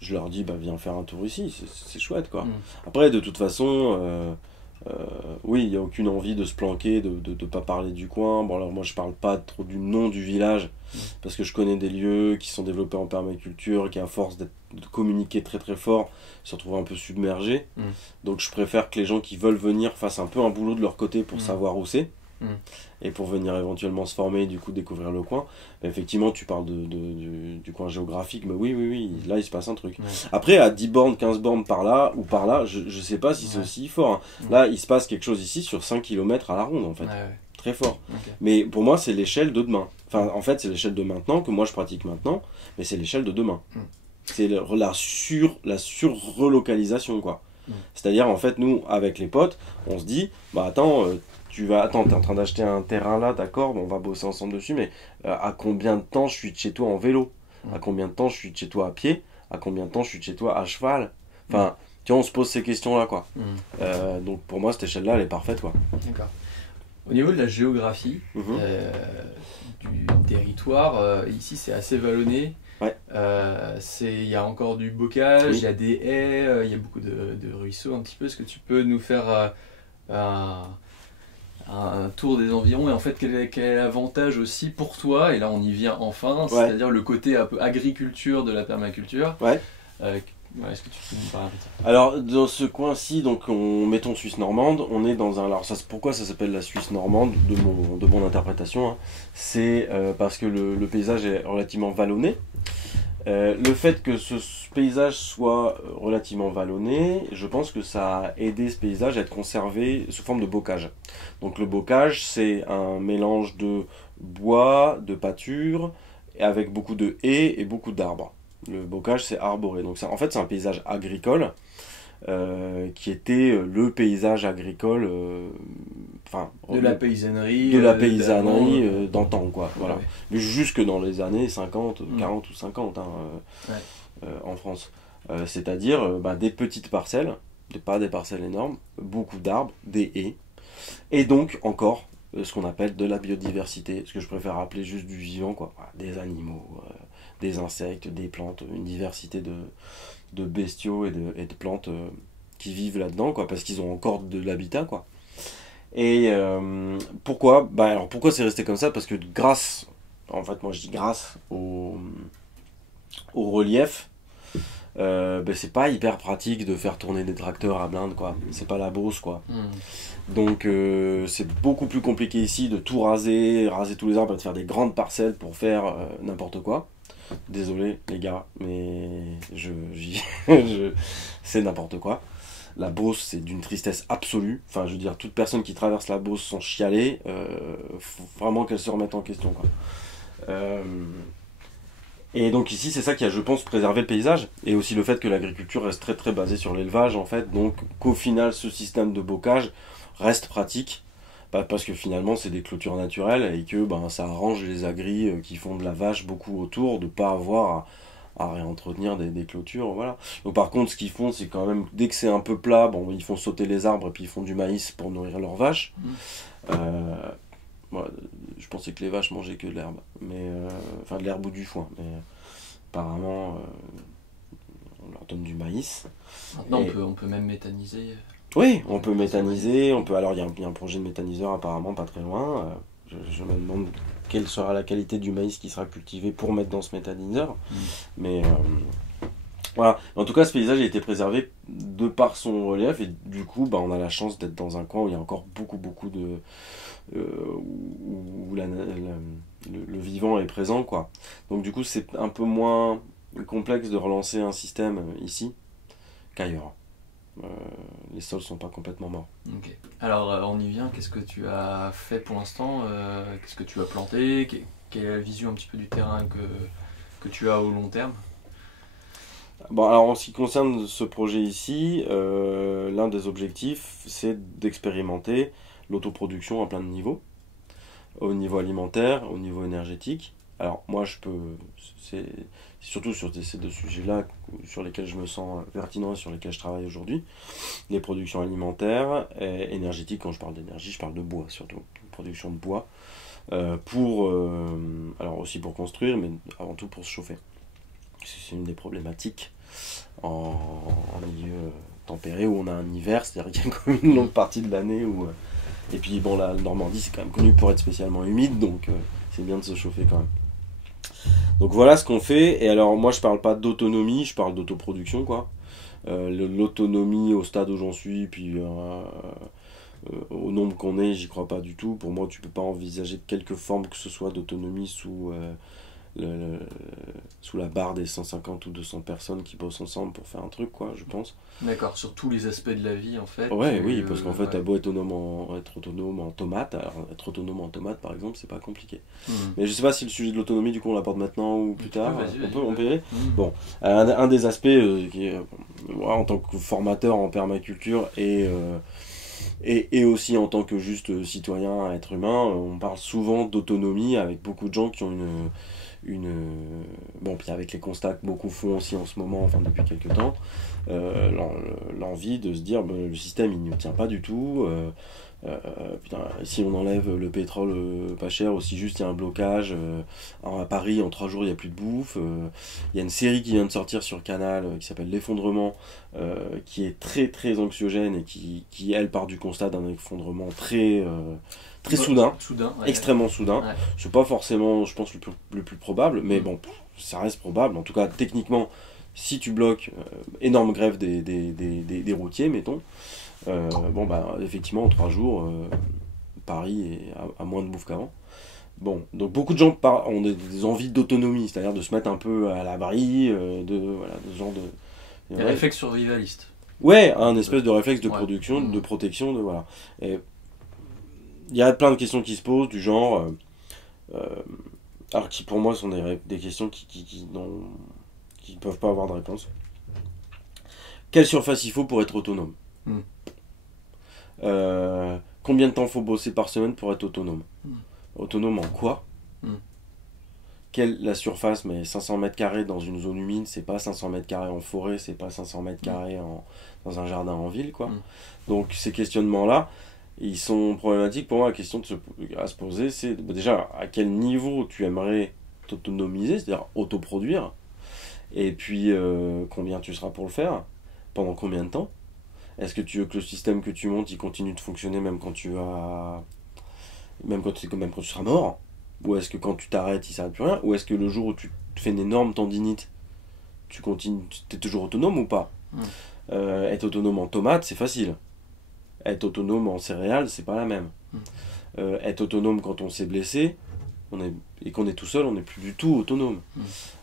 Je leur dis viens faire un tour ici, c'est chouette, quoi. Après de toute façon oui, il n'y a aucune envie de se planquer, de pas parler du coin. Bon alors moi je parle pas trop du nom du village parce que je connais des lieux qui sont développés en permaculture, qui à force de communiquer très très fort se retrouvent un peu submergés. Donc je préfère que les gens qui veulent venir fassent un peu un boulot de leur côté pour savoir où c'est et pour venir éventuellement se former et du coup découvrir le coin. Mais effectivement tu parles du coin géographique, mais oui, là il se passe un truc. Après à 10 bornes, 15 bornes par là ou par là, je sais pas si c'est aussi fort, hein. Là il se passe quelque chose ici sur 5 km à la ronde, en fait. Très fort. Mais pour moi c'est l'échelle de demain. Enfin en fait c'est l'échelle de maintenant que moi je pratique maintenant, mais c'est l'échelle de demain. C'est la sur-relocalisation, quoi. C'est-à-dire en fait nous avec les potes on se dit attends t'es en train d'acheter un terrain là, d'accord, on va bosser ensemble dessus, mais à combien de temps je suis de chez toi en vélo, à combien de temps je suis de chez toi à pied, à combien de temps je suis de chez toi à cheval. Enfin tu vois, on se pose ces questions là, quoi. Donc pour moi cette échelle là elle est parfaite, quoi. D'accord. Au niveau de la géographie du territoire, ici c'est assez vallonné. Il y a encore du bocage, il y a des haies, il y a beaucoup de ruisseaux un petit peu. Est-ce que tu peux nous faire un tour des environs et en fait quel est l'avantage aussi pour toi, et là on y vient enfin, c'est-à-dire le côté un peu agriculture de la permaculture. Est-ce que tu peux nous parler un peu de ça? Alors dans ce coin-ci, donc mettons Suisse normande, on est dans un... Alors pourquoi ça s'appelle la Suisse normande de mon interprétation, hein, c'est parce que le paysage est relativement vallonné. Le fait que ce paysage soit relativement vallonné, je pense que ça a aidé ce paysage à être conservé sous forme de bocage. Donc le bocage, c'est un mélange de bois, de pâture, avec beaucoup de haies et beaucoup d'arbres. Le bocage, c'est arboré. Donc en fait, c'est un paysage agricole qui était le paysage agricole, de la paysannerie d'antan, quoi. Voilà. Mais jusque dans les années 50, 40 ou 50 en France. C'est-à-dire des petites parcelles, pas des parcelles énormes, beaucoup d'arbres, des haies, et donc encore ce qu'on appelle de la biodiversité, ce que je préfère appeler juste du vivant, quoi. Des animaux, des insectes, des plantes, une diversité de bestiaux et de plantes qui vivent là-dedans, quoi, parce qu'ils ont encore de l'habitat, quoi. Et pourquoi pourquoi c'est resté comme ça? Parce que grâce, en fait moi je dis grâce au relief, c'est pas hyper pratique de faire tourner des tracteurs à blinde, quoi. C'est pas la Beauce, quoi. Donc c'est beaucoup plus compliqué ici de tout raser tous les arbres et de faire des grandes parcelles pour faire n'importe quoi. Désolé les gars, mais c'est n'importe quoi. La Beauce, c'est d'une tristesse absolue. Enfin, je veux dire, toute personne qui traverse la Beauce sans chialer, faut vraiment qu'elle se remette en question, quoi. Euh, et donc ici, c'est ça qui a, je pense, préservé le paysage, et aussi le fait que l'agriculture reste très très basée sur l'élevage, en fait, donc qu'au final, ce système de bocage reste pratique, parce que finalement, c'est des clôtures naturelles, et que ben, ça arrange les agris qui font de la vache beaucoup autour, de pas avoir à réentretenir des clôtures, voilà. Donc par contre, ce qu'ils font, c'est quand même, dès que c'est un peu plat, bon, ils font sauter les arbres, et puis ils font du maïs pour nourrir leurs vaches. Euh, Moi, je pensais que les vaches mangeaient que de l'herbe, enfin de l'herbe ou du foin, mais apparemment on leur donne du maïs. Maintenant, Et on peut même méthaniser. oui, on peut méthaniser, on peut. Alors il y a un projet de méthaniseur apparemment pas très loin. Je me demande quelle sera la qualité du maïs qui sera cultivé pour mettre dans ce méthaniseur. Mais voilà. En tout cas, ce paysage a été préservé de par son relief et du coup, bah, on a la chance d'être dans un coin où il y a encore beaucoup de où le vivant est présent, quoi. Donc du coup, c'est un peu moins complexe de relancer un système ici qu'ailleurs. Euh, les sols sont pas complètement morts. Ok. Alors, on y vient. Qu'est-ce que tu as fait pour l'instant? Qu'est-ce que tu as planté? Quelle est la vision un petit peu du terrain que tu as au long terme? Bon, alors en ce qui concerne ce projet ici, l'un des objectifs, c'est d'expérimenter l'autoproduction à plein de niveaux, au niveau alimentaire, au niveau énergétique. Alors moi je peux, c'est surtout sur ces deux sujets-là sur lesquels je me sens pertinent et sur lesquels je travaille aujourd'hui, les productions alimentaires et énergétiques. Quand je parle d'énergie, je parle de bois surtout, production de bois, alors aussi pour construire, mais avant tout pour se chauffer. C'est une des problématiques en milieu tempéré où on a un hiver, c'est-à-dire qu'il y a quand même une longue partie de l'année où... et puis bon, la Normandie c'est quand même connu pour être spécialement humide, donc c'est bien de se chauffer quand même. Donc voilà ce qu'on fait, et alors moi je parle pas d'autonomie, je parle d'autoproduction quoi. L'autonomie au stade où j'en suis, puis au nombre qu'on est, j'y crois pas du tout. Pour moi tu peux pas envisager quelque forme que ce soit d'autonomie le- sous la barre des 150 ou 200 personnes qui bossent ensemble pour faire un truc, quoi, je pense. D'accord, sur tous les aspects de la vie en fait. Ouais, oui, parce qu'en fait, Ouais. t'as beau être autonome en tomate, alors être autonome en tomate par exemple, c'est pas compliqué. Mais je sais pas si le sujet de l'autonomie, du coup, on l'aborde maintenant ou plus tard. On peut y aller. Bon, un des aspects qui est, moi, en tant que formateur en permaculture et aussi en tant que juste citoyen, être humain, on parle souvent d'autonomie avec beaucoup de gens qui ont bon, puis avec les constats que beaucoup font aussi en ce moment, enfin depuis quelques temps, l'envie de se dire le système il ne tient pas du tout, putain, si on enlève le pétrole pas cher, aussi juste il y a un blocage, à Paris en 3 jours il n'y a plus de bouffe, il y a une série qui vient de sortir sur Canal qui s'appelle L'Effondrement, qui est très très anxiogène et qui elle part du constat d'un effondrement très soudain, Ouais. extrêmement soudain. Ouais. C'est pas forcément, je pense, le plus probable, mais bon, ça reste probable. En tout cas, techniquement, si tu bloques, énorme grève des routiers, mettons, bon, bah, effectivement, en 3 jours, Paris est à moins de bouffe qu'avant. Bon, donc beaucoup de gens ont des envies d'autonomie, c'est-à-dire de se mettre un peu à l'abri, voilà, de ce genre de. Des réflexes survivalistes. Ouais, un espèce de réflexe de Ouais. production, de protection, voilà. Et il y a plein de questions qui se posent, du genre. Alors qui pour moi sont des questions qui ne peuvent pas avoir de réponse. Quelle surface il faut pour être autonome? Combien de temps faut bosser par semaine pour être autonome? Autonome en quoi? Quelle la surface? Mais 500 mètres carrés dans une zone humide, c'est pas 500 mètres carrés en forêt, c'est pas 500 mètres carrés dans un jardin en ville, quoi. Donc ces questionnements-là, ils sont problématiques. Pour moi, la question à se poser, c'est déjà à quel niveau tu aimerais t'autonomiser, c'est-à-dire autoproduire, et puis combien tu seras pour le faire, pendant combien de temps. Est-ce que tu veux que le système que tu montes, il continue de fonctionner même quand même quand tu seras mort, ou est-ce que quand tu t'arrêtes, il ne s'arrête plus rien, ou est-ce que le jour où tu te fais une énorme tendinite, tu es toujours autonome ou pas? Être autonome en tomates, c'est facile. Être autonome en céréales, c'est pas la même. Être autonome quand on s'est blessé et qu'on est tout seul, on n'est plus du tout autonome.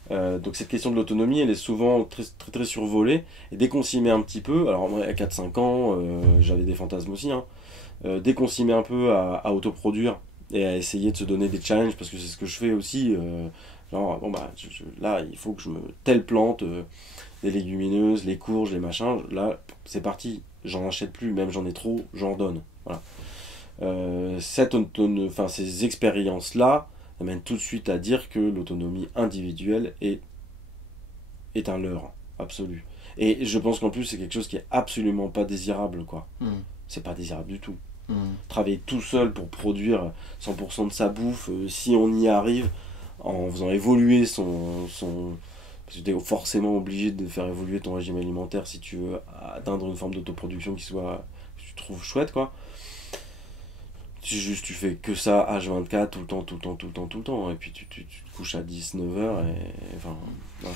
Donc cette question de l'autonomie, elle est souvent très, très, très survolée. Et dès qu'on s'y met un petit peu, alors moi à 4-5 ans, j'avais des fantasmes aussi, hein, dès qu'on s'y met un peu à autoproduire, et à essayer de se donner des challenges, parce que c'est ce que je fais aussi. Genre, bon bah, là, il faut que je me... Telle plante, les légumineuses, les courges, les machins, là, c'est parti. J'en achète plus, même j'en ai trop, j'en donne. Voilà. Ces expériences-là amènent tout de suite à dire que l'autonomie individuelle est un leurre absolu. Et je pense qu'en plus, c'est quelque chose qui est absolument pas désirable, quoi. C'est pas désirable du tout. Travailler tout seul pour produire 100% de sa bouffe, si on y arrive en faisant évoluer parce que tu es forcément obligé de faire évoluer ton régime alimentaire si tu veux atteindre une forme d'autoproduction que tu trouves chouette, quoi. Tu fais que ça H24 tout le temps, et puis tu te couches à 19h et enfin voilà.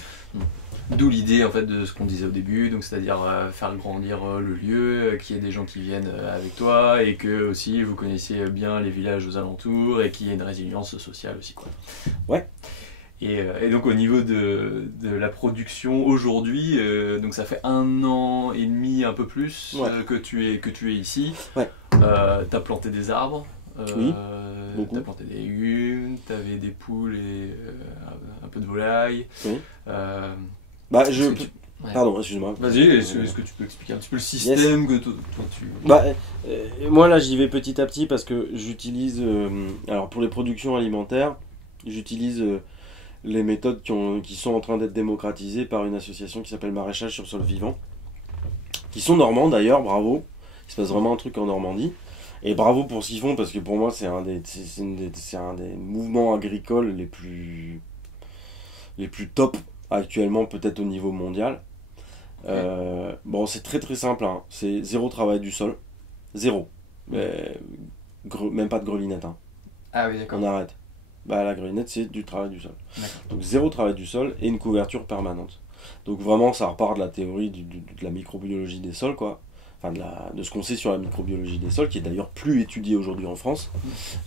D'où l'idée en fait de ce qu'on disait au début, donc c'est-à-dire faire grandir le lieu, qu'il y ait des gens qui viennent avec toi et que aussi vous connaissiez bien les villages aux alentours et qu'il y ait une résilience sociale aussi, quoi. Ouais. Et donc au niveau de la production aujourd'hui, donc ça fait 1 an et demi, un peu plus, que tu es ici. Ouais. T'as planté des arbres. Oui, beaucoup. T'as planté des légumes, t'avais des poules et un peu de volaille. Oui. Pardon, excuse-moi. Vas-y, est-ce que tu peux expliquer un petit peu le système que toi tu... Moi là j'y vais petit à petit parce que j'utilise, alors pour les productions alimentaires, j'utilise les méthodes qui sont en train d'être démocratisées par une association qui s'appelle Maraîchage sur sol vivant, qui sont normands d'ailleurs, bravo, il se passe vraiment un truc en Normandie, et bravo pour ce qu'ils font, parce que pour moi c'est un des mouvements agricoles les plus top actuellement, peut-être au niveau mondial. Bon, c'est très très simple, hein. C'est 0 travail du sol, 0, même pas de grelinette, hein. Ah oui, d'accord. On arrête. La grelinette, c'est du travail du sol. D'accord. Donc 0 travail du sol et une couverture permanente. Donc vraiment, ça repart de la théorie de la microbiologie des sols, quoi. Enfin, de ce qu'on sait sur la microbiologie des sols, qui est d'ailleurs plus étudiée aujourd'hui en France.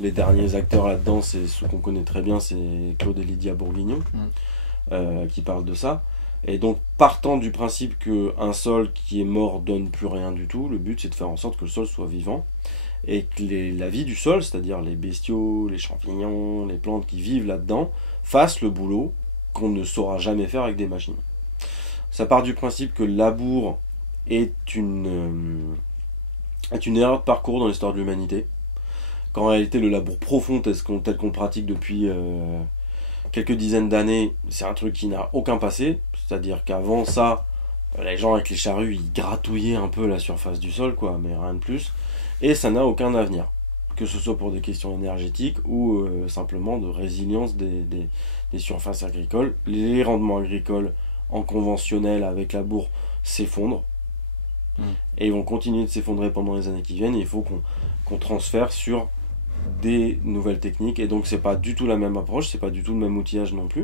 Les derniers acteurs là-dedans, c'est ceux qu'on connaît très bien, c'est Claude et Lydia Bourguignon, qui parlent de ça. Et donc, partant du principe qu'un sol qui est mort donne plus rien du tout, le but c'est de faire en sorte que le sol soit vivant. Et que la vie du sol, c'est-à-dire les bestiaux, les champignons, les plantes qui vivent là-dedans, fassent le boulot qu'on ne saura jamais faire avec des machines. Ça part du principe que le labour est une erreur de parcours dans l'histoire de l'humanité, qu'en réalité le labour profond tel qu'on le pratique depuis quelques dizaines d'années, c'est un truc qui n'a aucun passé, c'est-à-dire qu'avant ça, les gens avec les charrues, ils gratouillaient un peu la surface du sol, quoi, mais rien de plus. Et ça n'a aucun avenir, que ce soit pour des questions énergétiques ou simplement de résilience des surfaces agricoles. Les rendements agricoles en conventionnel avec labour s'effondrent, et ils vont continuer de s'effondrer pendant les années qui viennent, et il faut qu'on transfère sur des nouvelles techniques, et donc c'est pas du tout la même approche, c'est pas du tout le même outillage non plus.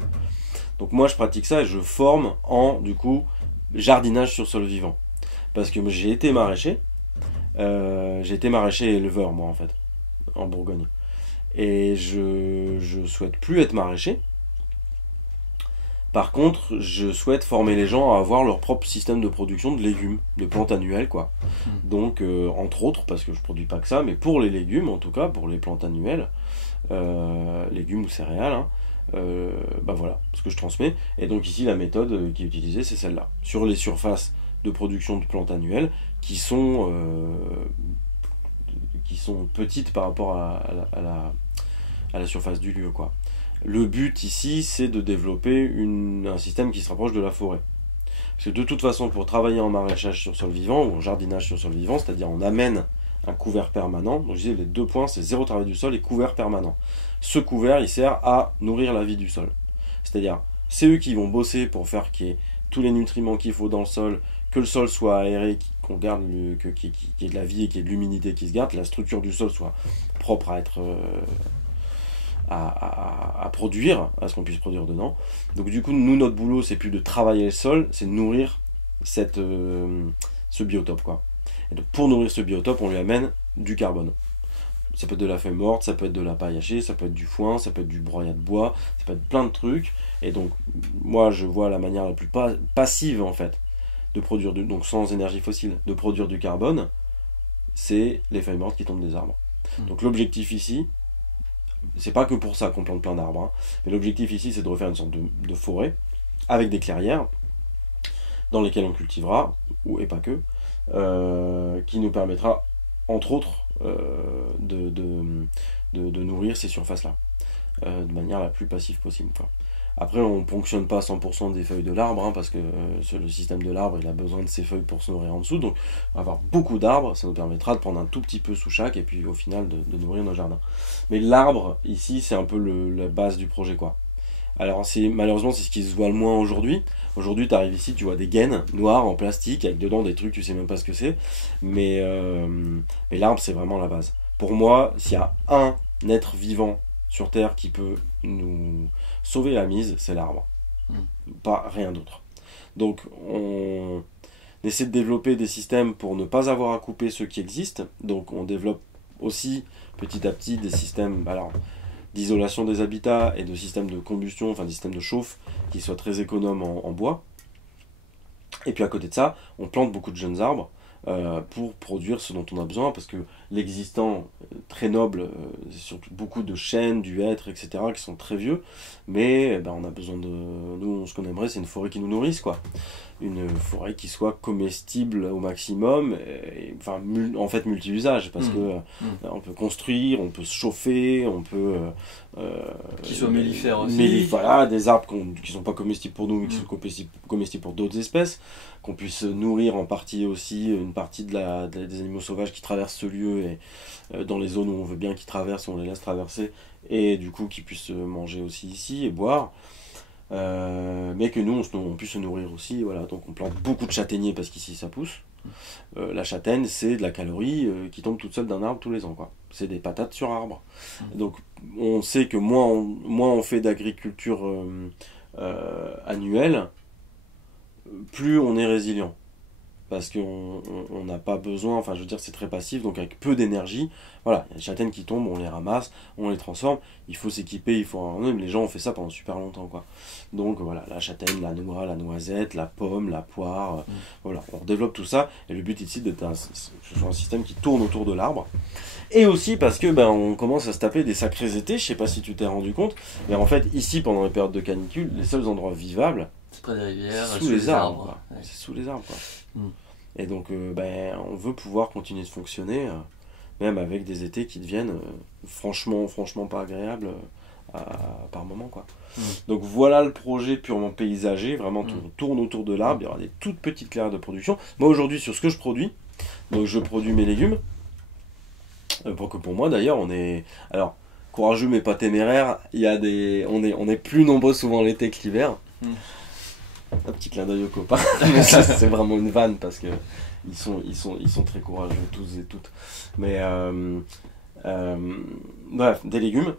Donc moi je pratique ça et je forme en du coup jardinage sur sol vivant, parce que j'ai été maraîcher. J'ai été maraîcher et éleveur, moi, en fait, en Bourgogne. Et je souhaite plus être maraîcher. Par contre, je souhaite former les gens à avoir leur propre système de production de légumes, de plantes annuelles, quoi. Donc, entre autres, parce que je produis pas que ça, mais pour les légumes, en tout cas, pour les plantes annuelles, légumes ou céréales, hein, voilà ce que je transmets. Et donc ici, la méthode qui est utilisée, c'est celle-là. Sur les surfaces de production de plantes annuelles, qui sont petites par rapport à la surface du lieu, quoi. Le but ici, c'est de développer un système qui se rapproche de la forêt. Parce que de toute façon, pour travailler en maraîchage sur sol vivant ou en jardinage sur sol vivant, c'est-à-dire on amène un couvert permanent, donc je disais les 2 points, c'est 0 travail du sol et couvert permanent. Ce couvert, il sert à nourrir la vie du sol. C'est-à-dire, c'est eux qui vont bosser pour faire qu'il y ait tous les nutriments qu'il faut dans le sol, que le sol soit aéré, qu'on garde qu'il y ait de la vie et qu'il y ait de l'humidité qui se garde, que la structure du sol soit propre à être à produire, à ce qu'on puisse produire dedans. Donc du coup, nous, notre boulot, c'est plus de travailler le sol, c'est de nourrir ce biotope, quoi. Et donc pour nourrir ce biotope, on lui amène du carbone. Ça peut être de la feuille morte, ça peut être de la paille hachée, ça peut être du foin, ça peut être du broyat de bois, ça peut être plein de trucs. Et donc moi, je vois la manière la plus passive, en fait, de produire donc sans énergie fossile, de produire du carbone, c'est les feuilles mortes qui tombent des arbres. Donc l'objectif ici, c'est pas que pour ça qu'on plante plein d'arbres, hein. Mais l'objectif ici, c'est de refaire une sorte de forêt avec des clairières dans lesquelles on cultivera, et pas que, qui nous permettra, entre autres, de nourrir ces surfaces-là, de manière la plus passive possible, quoi. Après, on ne ponctionne pas 100% des feuilles de l'arbre, hein, parce que le système de l'arbre, il a besoin de ses feuilles pour se nourrir en dessous. Donc, avoir beaucoup d'arbres, ça nous permettra de prendre un tout petit peu sous chaque, et puis au final, de nourrir nos jardins. Mais l'arbre, ici, c'est un peu la base du projet, quoi. Alors, malheureusement, c'est ce qui se voit le moins aujourd'hui. Aujourd'hui, tu arrives ici, tu vois des gaines noires en plastique, avec dedans des trucs, tu sais même pas ce que c'est. Mais l'arbre, c'est vraiment la base. Pour moi, s'il y a un être vivant sur Terre qui peut nous sauver la mise, c'est l'arbre. Pas rien d'autre. Donc on essaie de développer des systèmes pour ne pas avoir à couper ceux qui existent. Donc on développe aussi petit à petit des systèmes d'isolation des habitats et de systèmes de combustion, enfin des systèmes de chauffe qui soient très économes en bois. Et puis à côté de ça, on plante beaucoup de jeunes arbres pour produire ce dont on a besoin, parce que l'existant très noble, c'est surtout beaucoup de chênes, du hêtre, etc., qui sont très vieux, mais on a besoin de... Nous, ce qu'on aimerait, c'est une forêt qui nous nourrisse, quoi. Une forêt qui soit comestible au maximum, en fait multi-usage, parce que on peut construire, on peut se chauffer, on peut... qui soit mellifère aussi. Voilà, des arbres qui sont pas comestibles pour nous, mais qui sont comestibles pour d'autres espèces, qu'on puisse nourrir en partie aussi une partie des animaux sauvages qui traversent ce lieu, et dans les zones où on veut bien qu'ils traversent, on les laisse traverser, et du coup qu'ils puissent manger aussi ici et boire. Mais que nous on puisse se nourrir aussi, voilà. Donc on plante beaucoup de châtaigniers parce qu'ici ça pousse. La châtaigne, c'est de la calorie qui tombe toute seule d'un arbre tous les ans, quoi. C'est des patates sur arbre. Donc on sait que moins on fait d'agriculture annuelle, plus on est résilient. Parce qu'on n'a pas besoin, enfin je veux dire c'est très passif, donc avec peu d'énergie, voilà, il y a des châtaignes qui tombent, on les ramasse, on les transforme, il faut s'équiper, il faut... Mais les gens ont fait ça pendant super longtemps, quoi. Donc voilà, la châtaigne, la noix, la noisette, la pomme, la poire, voilà, on développe tout ça, et le but ici d'être ce soit un système qui tourne autour de l'arbre. Et aussi parce que on commence à se taper des sacrés étés, je sais pas si tu t'es rendu compte, mais en fait ici pendant les périodes de canicule, les seuls endroits vivables, c'est près des rivières, sous les arbres, ouais. C'est sous les arbres, quoi. Et donc on veut pouvoir continuer de fonctionner, même avec des étés qui deviennent franchement pas agréables par moment, quoi. Donc voilà le projet purement paysager, vraiment on tourne autour de l'arbre, il y aura des toutes petites clairières de production. Moi aujourd'hui sur ce que je produis, donc je produis mes légumes, pour moi d'ailleurs on est... Alors courageux mais pas téméraire, on est plus nombreux souvent l'été que l'hiver. Un petit clin d'œil aux copains, mais ça c'est vraiment une vanne parce que ils sont très courageux tous et toutes. Mais bref, des légumes,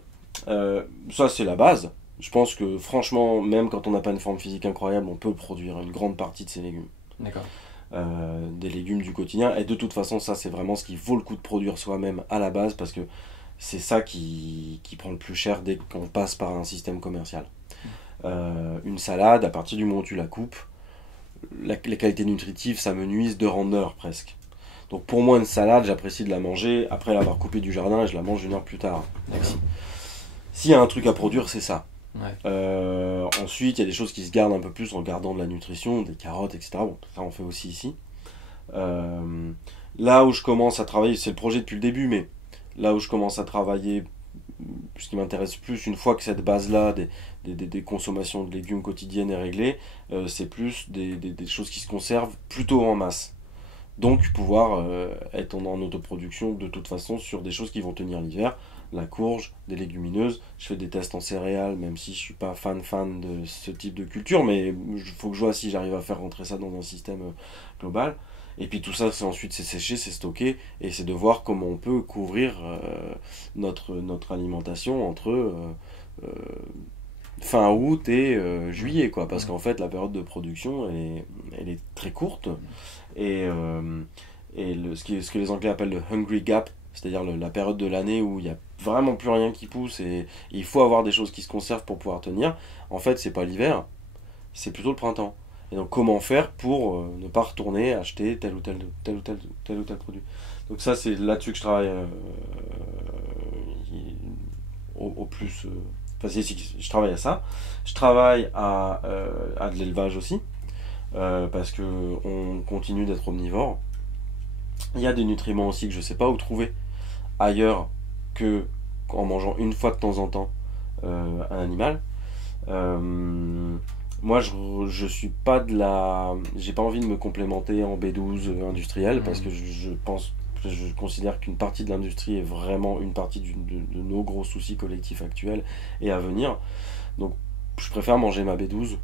ça c'est la base. Je pense que franchement, même quand on n'a pas une forme physique incroyable, on peut produire une grande partie de ces légumes. D'accord. Des légumes du quotidien, et de toute façon ça c'est vraiment ce qui vaut le coup de produire soi-même à la base, parce que c'est ça qui prend le plus cher dès qu'on passe par un système commercial. Une salade, à partir du moment où tu la coupes, les qualités nutritives s'amenuisent d'heure en heure presque. Donc pour moi une salade, j'apprécie de la manger après l'avoir coupée du jardin et je la mange une heure plus tard. S'il y a un truc à produire, c'est ça. Ouais. Ensuite il y a des choses qui se gardent un peu plus en gardant de la nutrition, des carottes, etc. Bon, ça on fait aussi ici. Là où je commence à travailler, c'est le projet depuis le début, mais là où je commence à travailler, ce qui m'intéresse plus, une fois que cette base-là des consommations de légumes quotidiennes est réglée, c'est plus des choses qui se conservent plutôt en masse. Donc pouvoir être en autoproduction de toute façon sur des choses qui vont tenir l'hiver, la courge, des légumineuses. Je fais des tests en céréales, même si je suis pas fan de ce type de culture, mais il faut que je vois si j'arrive à faire rentrer ça dans un système global. Et puis tout ça, c'est séché, c'est stocké, et c'est de voir comment on peut couvrir notre alimentation entre fin août et juillet, quoi. Parce qu'en fait, la période de production, elle est très courte, et ce que les Anglais appellent le hungry gap, c'est-à-dire la période de l'année où il n'y a vraiment plus rien qui pousse, et il faut avoir des choses qui se conservent pour pouvoir tenir. En fait, c'est pas l'hiver, c'est plutôt le printemps. Et donc comment faire pour ne pas retourner acheter tel ou tel produit. Donc ça c'est là-dessus que je travaille au plus. Enfin, je travaille à ça. Je travaille à de l'élevage aussi, parce que on continue d'être omnivore. Il y a des nutriments aussi que je sais pas où trouver ailleurs que en mangeant une fois de temps en temps un animal. Moi, je suis pas de la. J'ai pas envie de me complémenter en B12 industriel parce que je considère qu'une partie de l'industrie est vraiment une partie de nos gros soucis collectifs actuels et à venir. Donc, je préfère manger ma B12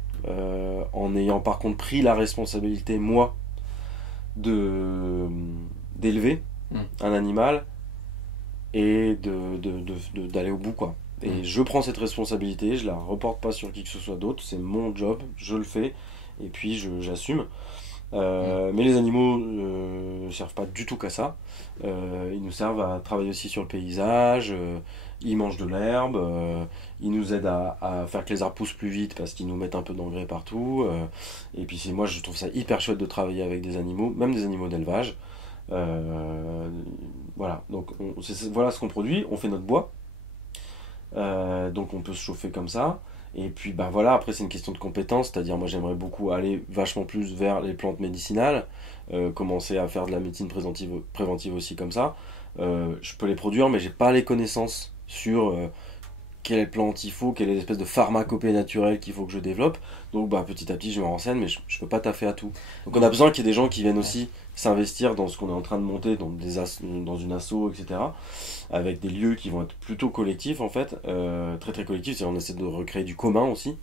en ayant par contre pris la responsabilité, moi, d'élever un animal et d'aller au bout, quoi. Et je prends cette responsabilité, je la reporte pas sur qui que ce soit d'autre, c'est mon job, je le fais, et puis j'assume. Mais les animaux ne servent pas du tout qu'à ça. Ils nous servent à travailler aussi sur le paysage, ils mangent de l'herbe, ils nous aident à faire que les arbres poussent plus vite parce qu'ils nous mettent un peu d'engrais partout. Et puis moi je trouve ça hyper chouette de travailler avec des animaux, même des animaux d'élevage. Voilà, donc voilà ce qu'on produit, on fait notre bois. Donc on peut se chauffer comme ça. Et puis bah voilà, après c'est une question de compétence, c'est-à-dire moi j'aimerais beaucoup aller vachement plus vers les plantes médicinales, commencer à faire de la médecine préventive aussi comme ça. Je peux les produire mais j'ai pas les connaissances sur quelle plante il faut, quelle est l'espèce de pharmacopée naturelle qu'il faut que je développe. Donc bah petit à petit je me renseigne mais je peux pas taffer à tout. Donc on a besoin qu'il y ait des gens qui viennent aussi s'investir dans ce qu'on est en train de monter, dans une asso, etc. Avec des lieux qui vont être plutôt collectifs en fait, très très collectifs, c'est-à-dire on essaie de recréer du commun aussi.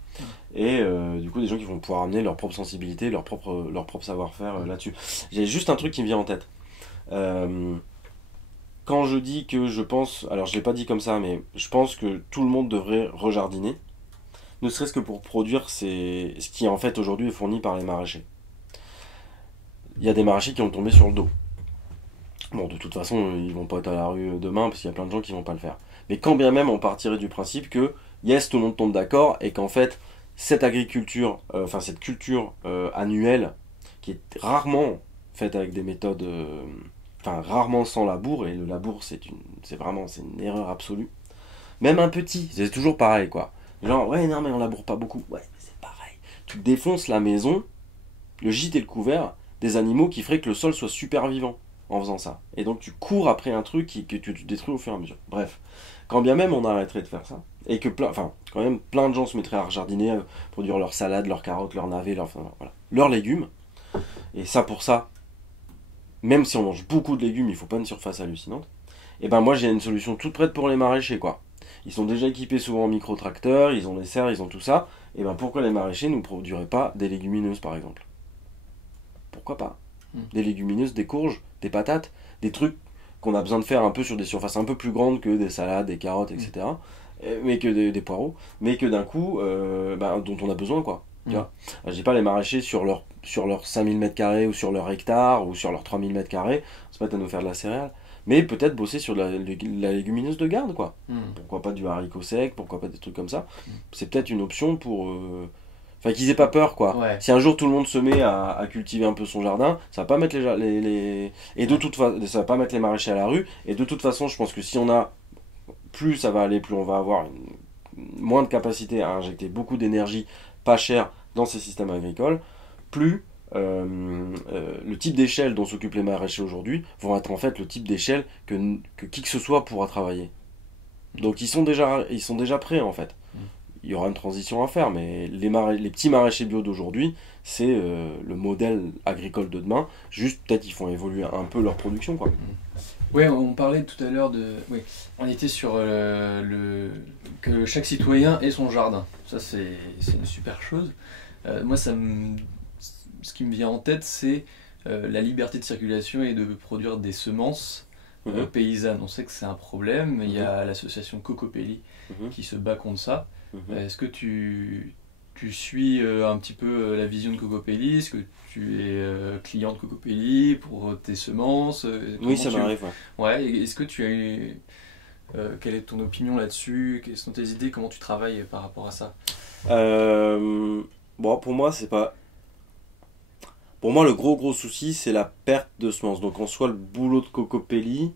Et du coup des gens qui vont pouvoir amener leur propre sensibilité, leur propre savoir-faire là-dessus. J'ai juste un truc qui me vient en tête. Quand je dis que je pense, alors je l'ai pas dit comme ça, mais je pense que tout le monde devrait rejardiner, ne serait-ce que pour produire ce qui en fait aujourd'hui est fourni par les maraîchers. Il y a des maraîchers qui ont tombé sur le dos. Bon, de toute façon, ils vont pas être à la rue demain parce qu'il y a plein de gens qui vont pas le faire. Mais quand bien même on partirait du principe que yes, tout le monde tombe d'accord et qu'en fait cette agriculture, cette culture annuelle qui est rarement faite avec des méthodes rarement sans labour, et le labour c'est une erreur absolue. Même un petit, c'est toujours pareil quoi. Genre ouais non mais on laboure pas beaucoup, ouais mais c'est pareil. Tu défonces la maison, le gîte et le couvert des animaux qui feraient que le sol soit super vivant en faisant ça. Et donc tu cours après un truc que tu détruis au fur et à mesure. Bref, quand bien même on arrêterait de faire ça, et que quand même plein de gens se mettraient à jardiner, à produire leurs salades, leurs carottes, leurs navets, leurs légumes, et ça pour ça, même si on mange beaucoup de légumes, il faut pas une surface hallucinante, et ben moi j'ai une solution toute prête pour les maraîchers quoi. Ils sont déjà équipés souvent en micro-tracteurs, ils ont les serres, ils ont tout ça, et ben pourquoi les maraîchers ne produiraient pas des légumineuses par exemple? Pourquoi pas? Des légumineuses, des courges, des patates, des trucs qu'on a besoin de faire un peu sur des surfaces un peu plus grandes que des salades, des carottes, etc. Mais que des poireaux, mais que d'un coup, dont on a besoin quoi. Tu vois, je dis pas les maraîchers sur leur 5000 m² ou sur leur hectare ou sur leurs 3000 m², c'est pas à nous faire de la céréale, mais peut-être bosser sur la légumineuse de garde quoi. Pourquoi pas du haricot sec, pourquoi pas des trucs comme ça. C'est peut-être une option pour qu'ils aient pas peur quoi. Ouais. Si un jour tout le monde se met à cultiver un peu son jardin, ça va pas mettre et de toute façon ça va pas mettre les maraîchers à la rue, et de toute façon je pense que si on a plus ça va aller, plus on va avoir moins de capacité à injecter beaucoup d'énergie pas chère dans ces systèmes agricoles, plus le type d'échelle dont s'occupent les maraîchers aujourd'hui vont être en fait le type d'échelle que qui que ce soit pourra travailler. Donc ils sont déjà prêts en fait. Il y aura une transition à faire, mais les petits maraîchers bio d'aujourd'hui, c'est le modèle agricole de demain. Juste peut-être ils font évoluer un peu leur production quoi. Oui, on parlait tout à l'heure de... Oui, on était sur que chaque citoyen ait son jardin. Ça, c'est une super chose. Moi, ce qui me vient en tête, c'est la liberté de circulation et de produire des semences paysannes. On sait que c'est un problème. Il y a l'association Cocopelli qui se bat contre ça. Est-ce que tu suis un petit peu la vision de Cocopelli? Est-ce que tu es client de Cocopelli pour tes semences? Oui, ça m'arrive. Ouais. Est-ce que tu as quelle est ton opinion là-dessus? Quelles sont tes idées? Comment tu travailles par rapport à ça? Bon, pour moi, c'est pas... Pour moi, le gros souci, c'est la perte de semences. Donc, en soi, le boulot de Cocopelli,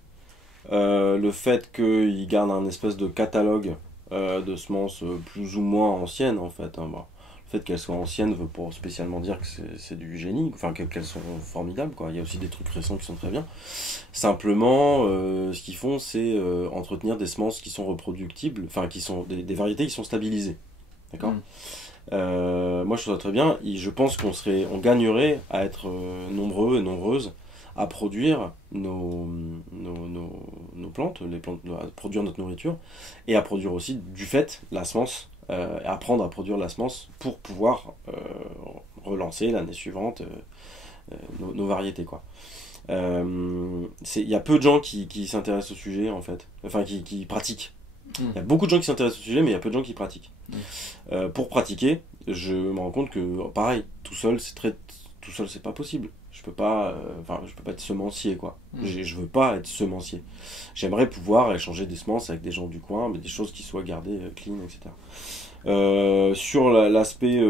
le fait qu'il garde un espèce de catalogue de semences plus ou moins anciennes en fait. Hein. Bon, le fait qu'elles soient anciennes ne veut pas spécialement dire que c'est du génie, enfin qu'elles sont formidables, quoi. Il y a aussi des trucs récents qui sont très bien. Simplement, ce qu'ils font, c'est entretenir des semences qui sont reproductibles, enfin qui sont des variétés qui sont stabilisées. D'accord. Moi je trouve ça très bien. Je pense on gagnerait à être nombreux et nombreuses à produire nos plantes, à produire notre nourriture, et à produire aussi du fait la semence, apprendre à produire la semence pour pouvoir relancer l'année suivante nos variétés, quoi. Il y a peu de gens qui s'intéressent au sujet en fait, enfin qui pratiquent. Il y a beaucoup de gens qui s'intéressent au sujet, mais il y a peu de gens qui pratiquent. Pour pratiquer, je me rends compte que pareil, tout seul c'est pas possible. Je peux pas être semencier, quoi. Je veux pas être semencier. J'aimerais pouvoir échanger des semences avec des gens du coin, mais des choses qui soient gardées clean, etc. Sur l'aspect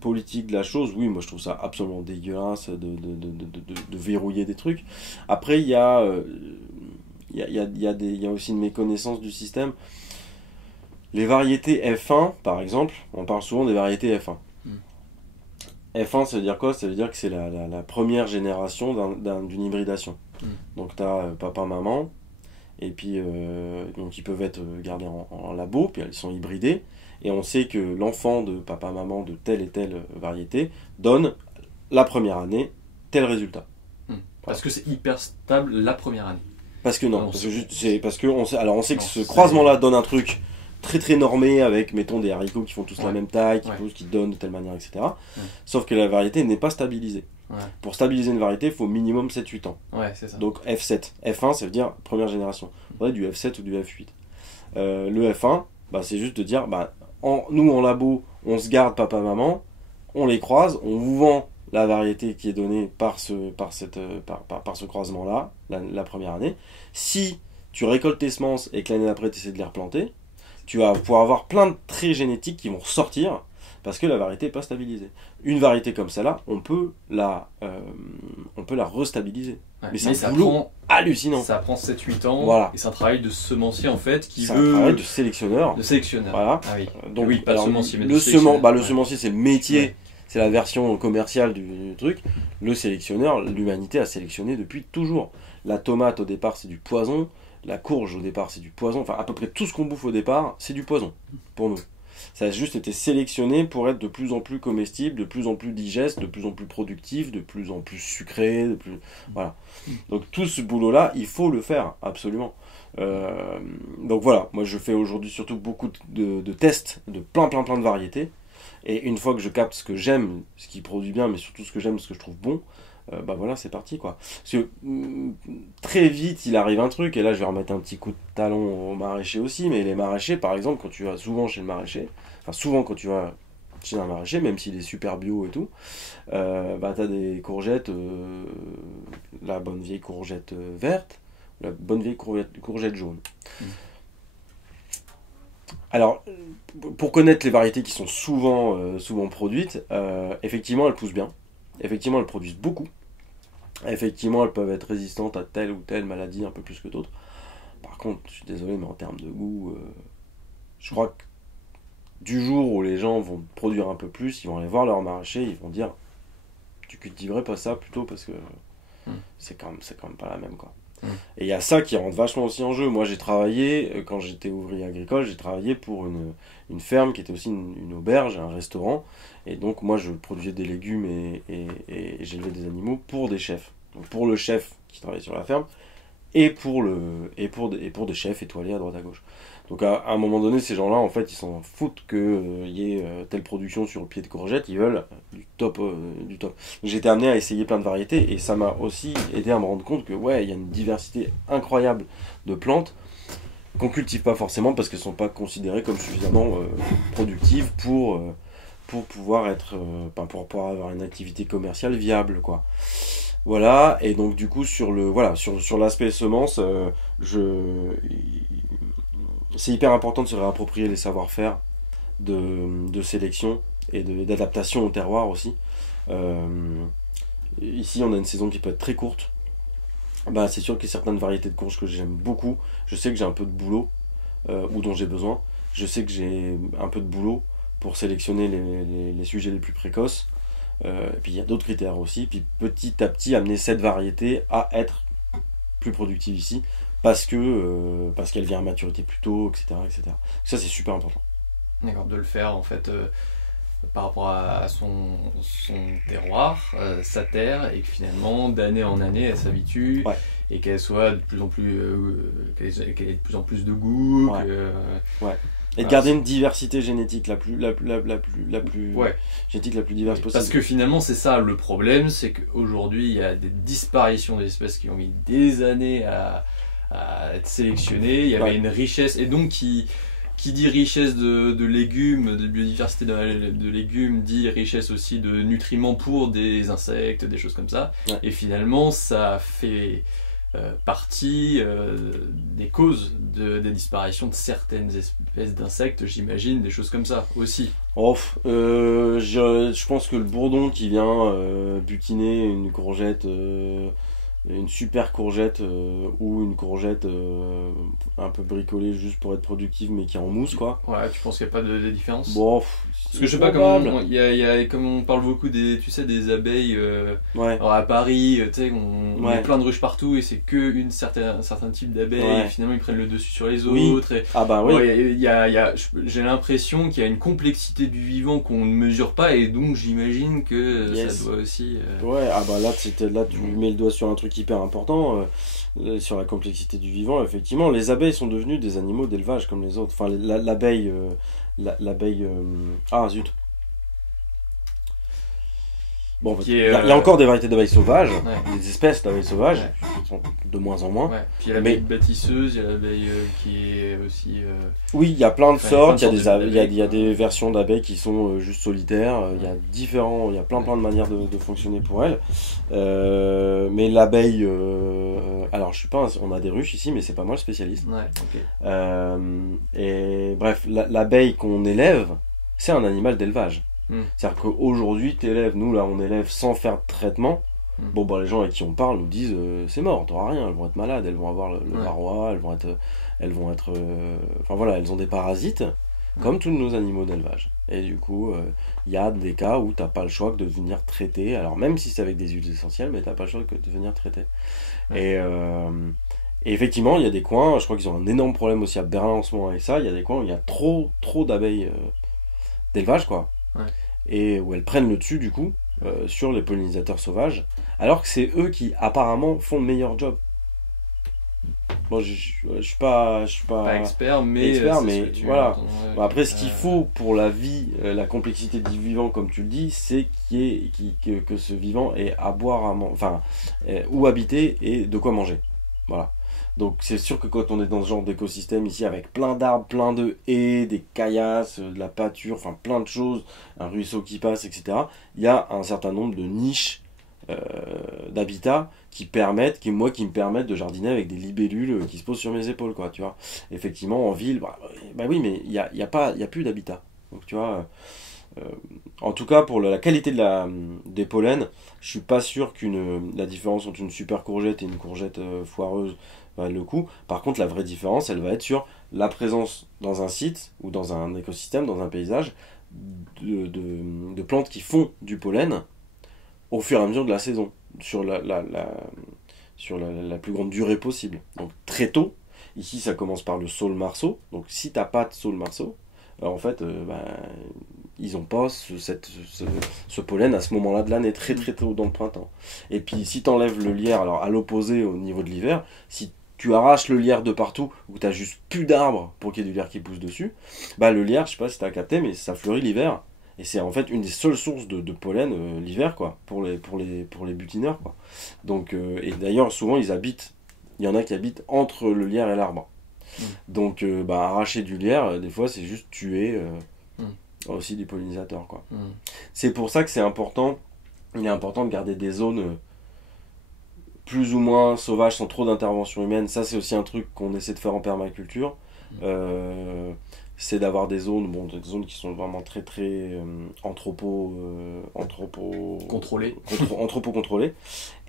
politique de la chose, oui, moi je trouve ça absolument dégueulasse de verrouiller des trucs. Après, il y a aussi une méconnaissance du système. Les variétés F1, par exemple, on parle souvent des variétés F1. F1, ça veut dire quoi? Ça veut dire que c'est la première génération d'une hybridation. Donc tu as papa, maman, et puis donc ils peuvent être gardés en labo, puis ils sont hybridés, et on sait que l'enfant de papa, maman de telle et telle variété donne la première année tel résultat. Parce que c'est hyper stable la première année. Parce que non, parce que on sait que ce croisement-là donne un truc très très normé avec, mettons, des haricots qui font tous la même taille, qui donnent de telle manière, etc. Sauf que la variété n'est pas stabilisée. Pour stabiliser une variété, il faut au minimum 7-8 ans. C'est ça. Donc F7. F1, ça veut dire première génération. Ouais, du F7 ou du F8. Le F1, c'est juste de dire, nous en labo, on se garde papa-maman, on les croise, on vous vend la variété qui est donnée par ce croisement-là, la première année. Si tu récoltes tes semences et que l'année d'après tu essaies de les replanter, tu vas pouvoir avoir plein de traits génétiques qui vont ressortir parce que la variété n'est pas stabilisée. Une variété comme celle-là, on peut la restabiliser. Mais c'est un boulot hallucinant. Ça prend 7-8 ans, voilà. Et c'est un travail de semencier en fait c'est un travail de sélectionneur. Voilà. Ah oui. Donc oui, pas de semencier, mais le semencier, c'est le métier, c'est la version commerciale du truc. Le sélectionneur, l'humanité a sélectionné depuis toujours. La tomate au départ c'est du poison. La courge au départ c'est du poison, enfin à peu près tout ce qu'on bouffe au départ c'est du poison pour nous. Ça a juste été sélectionné pour être de plus en plus comestible, de plus en plus digeste, de plus en plus productif, de plus en plus sucré, voilà. Donc tout ce boulot là il faut le faire absolument. Donc voilà, moi je fais aujourd'hui surtout beaucoup de tests de plein de variétés, et une fois que je capte ce que j'aime, ce qui produit bien, mais surtout ce que j'aime, ce que je trouve bon, voilà, c'est parti, quoi. Parce que très vite il arrive un truc, et là je vais remettre un petit coup de talon aux maraîchers aussi, mais les maraîchers par exemple, quand tu vas souvent chez le maraîcher, souvent quand tu vas chez un maraîcher, même s'il est super bio et tout, t'as des courgettes, la bonne vieille courgette verte, la bonne vieille courgette jaune. Alors, pour connaître les variétés qui sont souvent produites, effectivement elles poussent bien, effectivement elles produisent beaucoup. Effectivement, elles peuvent être résistantes à telle ou telle maladie un peu plus que d'autres. Par contre, je suis désolé, mais en termes de goût, je crois que du jour où les gens vont produire un peu plus, ils vont aller voir leur maraîcher, ils vont dire tu cultiverais pas ça plutôt parce que c'est quand même pas la même, quoi. Et il y a ça qui rentre vachement aussi en jeu. Moi j'ai travaillé, quand j'étais ouvrier agricole, j'ai travaillé pour une ferme qui était aussi une auberge, un restaurant, et donc moi je produisais des légumes et j'élevais des animaux pour des chefs. Donc pour le chef qui travaillait sur la ferme et pour des chefs étoilés à droite à gauche. Donc à un moment donné, ces gens-là, en fait, ils s'en foutent qu'il y ait telle production sur le pied de courgette, ils veulent du top. Donc j'ai été amené à essayer plein de variétés, et ça m'a aussi aidé à me rendre compte que il y a une diversité incroyable de plantes qu'on cultive pas forcément parce qu'elles sont pas considérées comme suffisamment productives pour pouvoir pour pouvoir avoir une activité commerciale viable, quoi. Voilà, et donc du coup sur l'aspect semences, c'est hyper important de se réapproprier les savoir-faire de sélection et d'adaptation au terroir aussi. Ici on a une saison qui peut être très courte. C'est sûr que certaines variétés de courges que j'aime beaucoup, je sais que j'ai un peu de boulot ou dont j'ai besoin, je sais que j'ai un peu de boulot pour sélectionner les sujets les plus précoces. Et puis il y a d'autres critères aussi. Puis petit à petit, amener cette variété à être plus productive ici parce qu'elle vient à maturité plus tôt, etc., etc. Ça, c'est super important. D'accord, de le faire en fait par rapport à son terroir, sa terre, et que finalement d'année en année elle s'habitue Ouais. et qu'elle soit de plus en plus qu'elle ait de plus en plus de goût. Ouais. Ouais. Et de Voilà, garder une diversité génétique la plus ouais. génétique la plus diverse possible. Parce que finalement c'est ça le problème, c'est qu'aujourd'hui il y a des disparitions d'espèces qui ont mis des années à être sélectionnées. Il y avait une richesse, et donc qui dit richesse de légumes, de biodiversité de légumes, dit richesse aussi de nutriments pour des insectes, des choses comme ça. Ouais. Et finalement, ça fait partie des causes des disparitions de certaines espèces d'insectes, j'imagine, des choses comme ça aussi. Je pense que le bourdon qui vient butiner une courgette, une super courgette ou une courgette un peu bricolée juste pour être productive mais qui est en mousse, quoi. Ouais, tu penses qu'il n'y a pas de différence? Bon, Parce que je sais pas comment, il y a, comme on parle beaucoup des abeilles ouais. alors à Paris, tu sais, on Ouais. met plein de ruches partout et c'est que un certain type d'abeilles, Ouais. et finalement ils prennent le dessus sur les Oui. autres. Et, Ah bah oui. bon, j'ai l'impression qu'il y a une complexité du vivant qu'on ne mesure pas, et donc j'imagine que Yes. ça doit aussi. Ouais, ah bah là tu mets le doigt sur un truc hyper important, sur la complexité du vivant. Effectivement, les abeilles sont devenues des animaux d'élevage comme les autres. Enfin, l'abeille, ah zut. Bon, Qui il est, y a encore des variétés d'abeilles sauvages, Ouais. des espèces d'abeilles sauvages, Ouais. qui sont de moins en moins. Ouais. Puis il y a l'abeille Mais- bâtisseuse, il y a l'abeille qui est aussi. Oui, il y a plein de Enfin, sortes, il y a plein de sortes il y a d'abeilles, des versions d'abeilles qui sont juste solitaires, il y a il y a plein de manières de fonctionner pour elles. Mais l'abeille, alors je suis pas, on a des ruches ici, mais c'est pas moi le spécialiste. Ouais, ok. Et bref, l'abeille qu'on élève, c'est un animal d'élevage. Mm. C'est-à-dire qu'aujourd'hui, nous là, on élève sans faire de traitement. Mm. Bon, bah, les gens avec qui on parle nous disent c'est mort, t'auras rien, elles vont être malades, elles vont avoir le Ouais. varroa, enfin voilà, elles ont des parasites, comme tous nos animaux d'élevage. Et du coup, il y a des cas où t'as pas le choix que de venir traiter, alors même si c'est avec des huiles essentielles, mais t'as pas le choix que de venir traiter. Ouais. Et effectivement, il y a des coins, je crois qu'ils ont un énorme problème aussi à Berlin en ce moment avec ça, il y a des coins où il y a trop d'abeilles d'élevage, quoi. Ouais. Et où elles prennent le dessus, du coup, sur les pollinisateurs sauvages, alors que c'est eux qui, apparemment, font le meilleur job. Bon, je suis pas Pas expert, mais expert, c'est mais ce que tu voilà. entends, ouais. Bon, après, ce qu'il faut pour la vie, la complexité du vivant, comme tu le dis, c'est que ce vivant ait à boire, enfin, où habiter et de quoi manger. Voilà. Donc c'est sûr que quand on est dans ce genre d'écosystème ici, avec plein d'arbres, plein de haies, des caillasses, de la pâture, enfin plein de choses, un ruisseau qui passe, etc., il y a un certain nombre de niches d'habitats qui me permettent de jardiner avec des libellules qui se posent sur mes épaules, quoi, tu vois. Effectivement, en ville, bah oui, mais il y a plus d'habitat. Donc tu vois, en tout cas pour la qualité des pollens, je suis pas sûr la différence entre une super courgette et une courgette foireuse valent le coup. Par contre, la vraie différence, elle va être sur la présence dans un site ou dans un écosystème, dans un paysage, de plantes qui font du pollen au fur et à mesure de la saison, sur la plus grande durée possible. Donc très tôt, ici ça commence par le saule marceau, donc si t'as pas de saule marceau, en fait, ils ont pas ce pollen à ce moment-là de l'année, très tôt dans le printemps. Et puis si t'enlèves le lierre, alors à l'opposé au niveau de l'hiver, si tu arraches le lierre de partout, ou t'as juste plus d'arbres pour qu'il y ait du lierre qui pousse dessus, bah le lierre, je sais pas si t'as capté, mais ça fleurit l'hiver. Et c'est en fait une des seules sources de pollen l'hiver, quoi, pour les butineurs, quoi. Donc, et d'ailleurs, souvent, il y en a qui habitent entre le lierre et l'arbre. Donc, arracher du lierre, des fois, c'est juste tuer aussi des pollinisateurs, quoi. C'est pour ça que il est important de garder des zones plus ou moins sauvages, sans trop d'intervention humaine. Ça, c'est aussi un truc qu'on essaie de faire en permaculture. c'est d'avoir des zones, bon, des zones qui sont vraiment très très anthropo-contrôlées,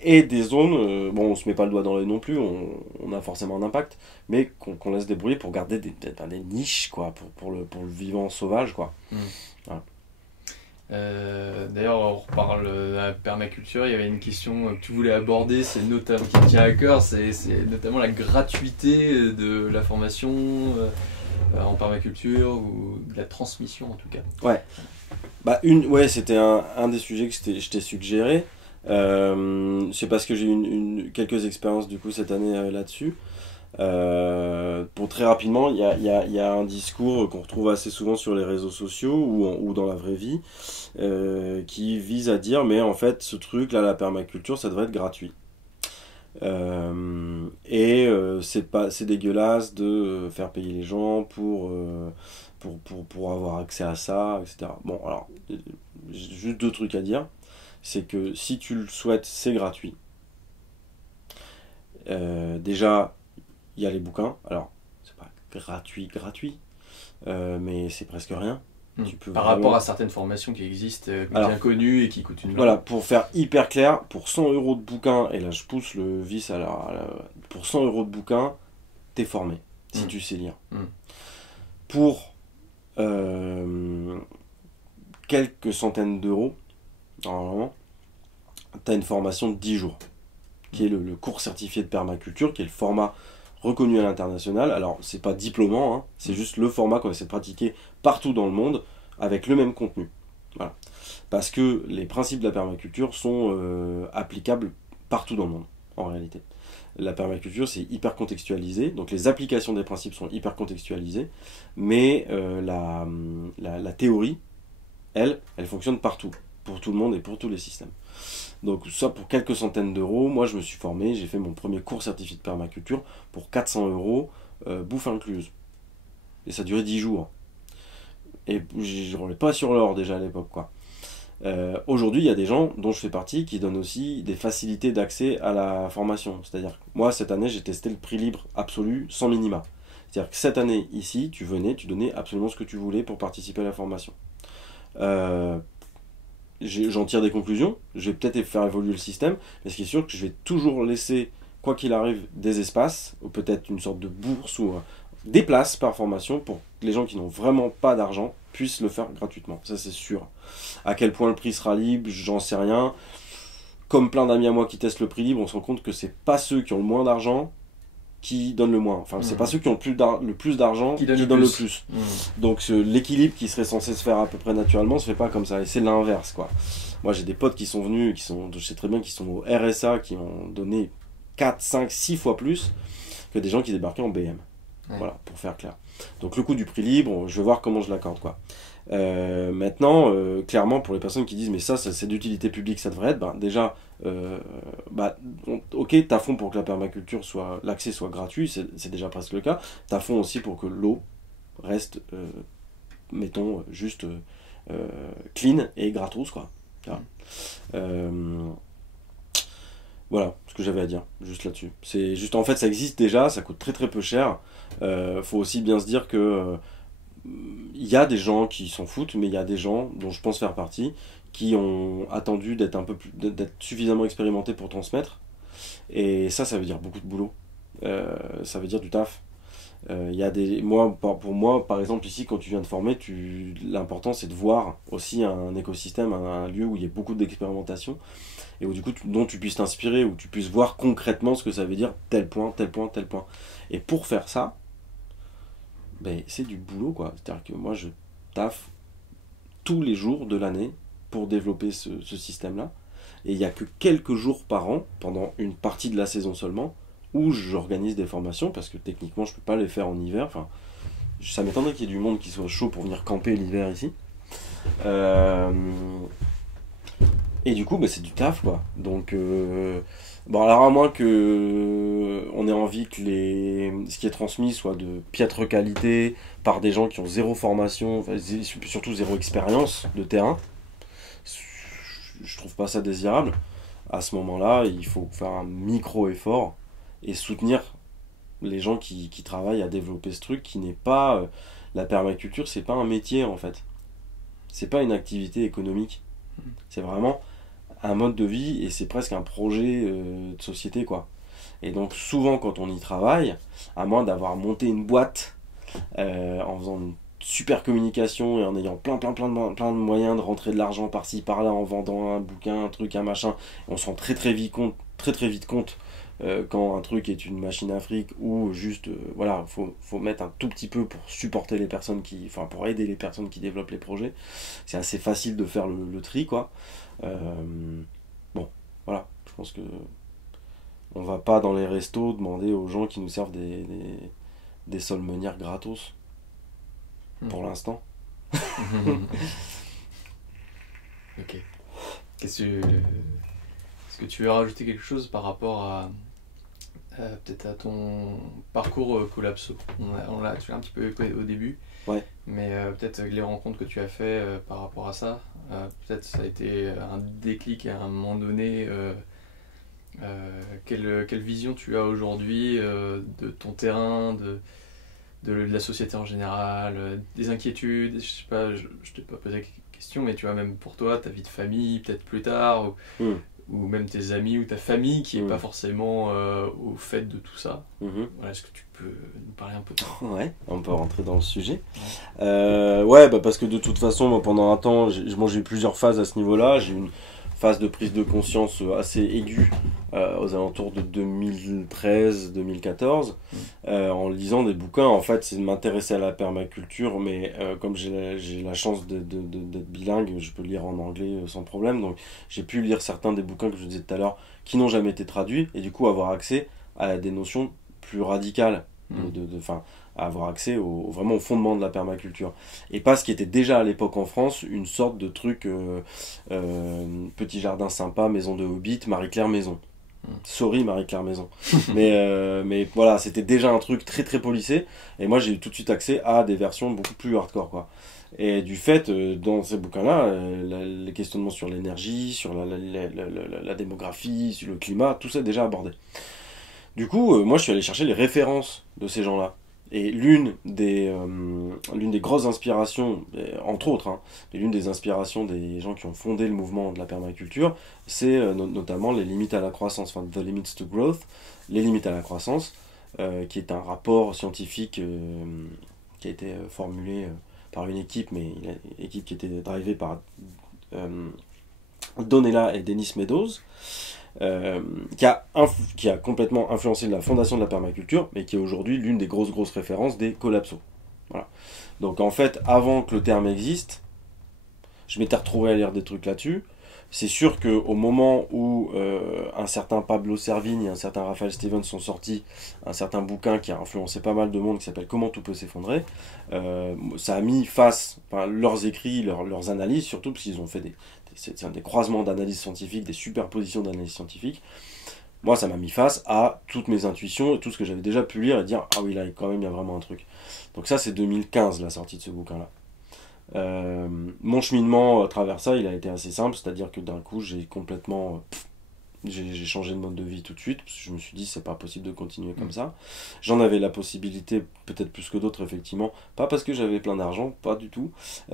et des zones, bon, on se met pas le doigt dans l'œil non plus, on a forcément un impact, mais qu'on laisse débrouiller pour garder des niches, quoi, pour le vivant sauvage, quoi. Voilà. D'ailleurs, on reparle de la permaculture. Il y avait une question que tu voulais aborder, c'est notamment qui te tient à cœur, c'est notamment la gratuité de la formation en permaculture ou de la transmission en tout cas. Ouais. Bah c'était un des sujets que je t'ai suggéré. C'est parce que j'ai eu quelques expériences du coup cette année là-dessus. Pour très rapidement, il y a un discours qu'on retrouve assez souvent sur les réseaux sociaux ou dans la vraie vie qui vise à dire mais en fait ce truc là, la permaculture, ça devrait être gratuit. C'est dégueulasse de faire payer les gens pour avoir accès à ça, etc. Bon, alors, juste 2 trucs à dire. C'est que si tu le souhaites, c'est gratuit. Déjà, il y a les bouquins. Alors, c'est pas gratuit, mais c'est presque rien. Tu peux Par rapport à certaines formations qui existent, bien connues et qui coûtent une blinde. Voilà, pour faire hyper clair, pour 100 € de bouquin, et là je pousse le vice pour 100 € de bouquin, t'es formé, si tu sais lire. Pour quelques centaines d'euros, normalement, t'as une formation de 10 jours, qui est le cours certifié de permaculture, qui est le format reconnu à l'international. Alors, c'est pas diplômant, hein, c'est juste le format qu'on essaie de pratiquer partout dans le monde avec le même contenu. Voilà. Parce que les principes de la permaculture sont applicables partout dans le monde, en réalité. La permaculture, c'est hyper contextualisé, donc les applications des principes sont hyper contextualisées, mais la théorie, elle fonctionne partout, pour tout le monde et pour tous les systèmes. Donc ça, pour quelques centaines d'euros, moi je me suis formé, j'ai fait mon premier cours certifié de permaculture pour 400 €, bouffe incluse. Et ça durait 10 jours. Et je roulais pas sur l'or déjà à l'époque, quoi. Aujourd'hui, il y a des gens dont je fais partie qui donnent aussi des facilités d'accès à la formation. C'est-à-dire, moi cette année, j'ai testé le prix libre absolu sans minima. C'est-à-dire que cette année, ici, tu venais, tu donnais absolument ce que tu voulais pour participer à la formation. J'en tire des conclusions, je vais peut-être faire évoluer le système, mais ce qui est sûr que je vais toujours laisser, quoi qu'il arrive, des espaces, ou peut-être une sorte de bourse, ou des places par formation pour que les gens qui n'ont vraiment pas d'argent puissent le faire gratuitement, ça c'est sûr. À quel point le prix sera libre, j'en sais rien. Comme plein d'amis à moi qui testent le prix libre, on se rend compte que c'est pas ceux qui ont le moins d'argent qui donnent le moins. Enfin, c'est pas ceux qui ont le plus d'argent qui donnent le plus. Donc l'équilibre qui serait censé se faire à peu près naturellement se fait pas comme ça. Et c'est l'inverse, quoi. Moi j'ai des potes qui sont venus, je sais très bien qu'ils sont au RSA, qui ont donné 4, 5, 6 fois plus que des gens qui débarquaient en BM. Ouais. Voilà, pour faire clair. Donc le coût du prix libre, je vais voir comment je l'accorde, quoi. Maintenant, clairement, pour les personnes qui disent mais ça c'est d'utilité publique, ça devrait être, déjà, ok, t'as fond pour que la permaculture l'accès soit gratuit, c'est déjà presque le cas. T'as fond aussi pour que l'eau reste, mettons, juste clean et gratos, quoi. Voilà ce que j'avais à dire, juste là-dessus. C'est juste, en fait, ça existe déjà, ça coûte très très peu cher. Faut aussi bien se dire que il y a des gens qui s'en foutent, mais il y a des gens, dont je pense faire partie, qui ont attendu d'être suffisamment expérimentés pour transmettre. Et ça veut dire beaucoup de boulot. Ça veut dire du taf. Pour moi, par exemple, ici, quand tu viens de former, l'important c'est de voir aussi un écosystème, un lieu où il y a beaucoup d'expérimentation, et où du coup, dont tu puisses t'inspirer, où tu puisses voir concrètement ce que ça veut dire, tel point, tel point, tel point. Et pour faire ça, c'est du boulot, quoi. C'est-à-dire que moi je taffe tous les jours de l'année pour développer ce système-là. Et il n'y a que quelques jours par an, pendant une partie de la saison seulement, où j'organise des formations, parce que techniquement je peux pas les faire en hiver. Enfin, ça m'étonnerait qu'il y ait du monde qui soit chaud pour venir camper l'hiver ici. Et du coup, c'est du taf, quoi. Donc, alors à moins que on ait envie que ce qui est transmis soit de piètre qualité par des gens qui ont zéro formation, surtout zéro expérience de terrain, je trouve pas ça désirable. À ce moment-là, il faut faire un micro-effort et soutenir les gens qui travaillent à développer ce truc, qui n'est pas la permaculture, c'est pas un métier en fait. C'est pas une activité économique. C'est vraiment un mode de vie et c'est presque un projet de société, quoi. Et donc souvent quand on y travaille, à moins d'avoir monté une boîte en faisant une super communication et en ayant plein de moyens de rentrer de l'argent par-ci par-là en vendant un bouquin, un truc, un machin, on se rend très vite compte quand un truc est une machine à fric ou juste voilà, faut mettre un tout petit peu pour supporter les personnes pour aider les personnes qui développent les projets. C'est assez facile de faire le tri, quoi. Bon, voilà, je pense que on va pas dans les restos demander aux gens qui nous servent des solmenières gratos pour l'instant. Ok. Est-ce que tu veux rajouter quelque chose par rapport à peut-être à ton parcours Collapso? Tu l'as un petit peu évoqué au début. Ouais. Mais peut-être les rencontres que tu as fait par rapport à ça, peut-être ça a été un déclic à un moment donné. Quelle vision tu as aujourd'hui de ton terrain, de la société en général, des inquiétudes, je sais pas, je t'ai pas posé la question, mais tu vois, même pour toi, ta vie de famille, peut-être plus tard, ou même tes amis ou ta famille qui est pas forcément au fait de tout ça. Voilà, est-ce que tu peux nous parler un peu de ça? Ouais, on peut rentrer dans le sujet. Ouais, parce que de toute façon, moi, pendant un temps, j'ai eu plusieurs phases à ce niveau-là. J'ai eu une phase de prise de conscience assez aiguë aux alentours de 2013-2014 en lisant des bouquins. En fait, c'est de m'intéresser à la permaculture, mais comme j'ai la chance d'être bilingue, je peux lire en anglais sans problème. Donc j'ai pu lire certains des bouquins que je disais tout à l'heure qui n'ont jamais été traduits et du coup avoir accès à des notions plus radicales, à avoir accès vraiment au fondement de la permaculture. Et pas ce qui était déjà à l'époque en France, une sorte de truc petit jardin sympa, maison de hobbit, Marie-Claire Maison. Sorry Marie-Claire Maison. mais voilà, c'était déjà un truc très policé. Et moi j'ai eu tout de suite accès à des versions beaucoup plus hardcore, quoi. Et du fait, dans ces bouquins-là, les questionnements sur l'énergie, sur la démographie, sur le climat, tout ça est déjà abordé. Du coup, moi je suis allé chercher les références de ces gens-là. Et l'une des grosses inspirations, entre autres, mais l'une des inspirations des gens qui ont fondé le mouvement de la permaculture, c'est notamment les limites à la croissance, The Limits to Growth, les limites à la croissance, qui est un rapport scientifique qui a été formulé par une équipe, mais une équipe qui était drivée par Donella et Dennis Meadows. Qui a complètement influencé la fondation de la permaculture, mais qui est aujourd'hui l'une des grosses références des collapsos. Voilà. Donc en fait, avant que le terme existe, je m'étais retrouvé à lire des trucs là-dessus. C'est sûr qu'au moment où un certain Pablo Servigne et un certain Raphaël Stevens sont sortis, un certain bouquin qui a influencé pas mal de monde qui s'appelle Comment tout peut s'effondrer, ça a mis face leurs écrits, leurs analyses, surtout parce qu'ils ont fait des croisements d'analyses scientifiques, des superpositions d'analyses scientifiques. Moi, ça m'a mis face à toutes mes intuitions et tout ce que j'avais déjà pu lire et dire ah oui, là, quand même, il y a vraiment un truc. Donc ça, c'est 2015, la sortie de ce bouquin-là. Mon cheminement à travers ça, il a été assez simple, c'est-à-dire que d'un coup, j'ai complètement... J'ai changé de mode de vie tout de suite, parce que je me suis dit c'est pas possible de continuer comme ça. J'en avais la possibilité, peut-être plus que d'autres effectivement, pas parce que j'avais plein d'argent, pas du tout,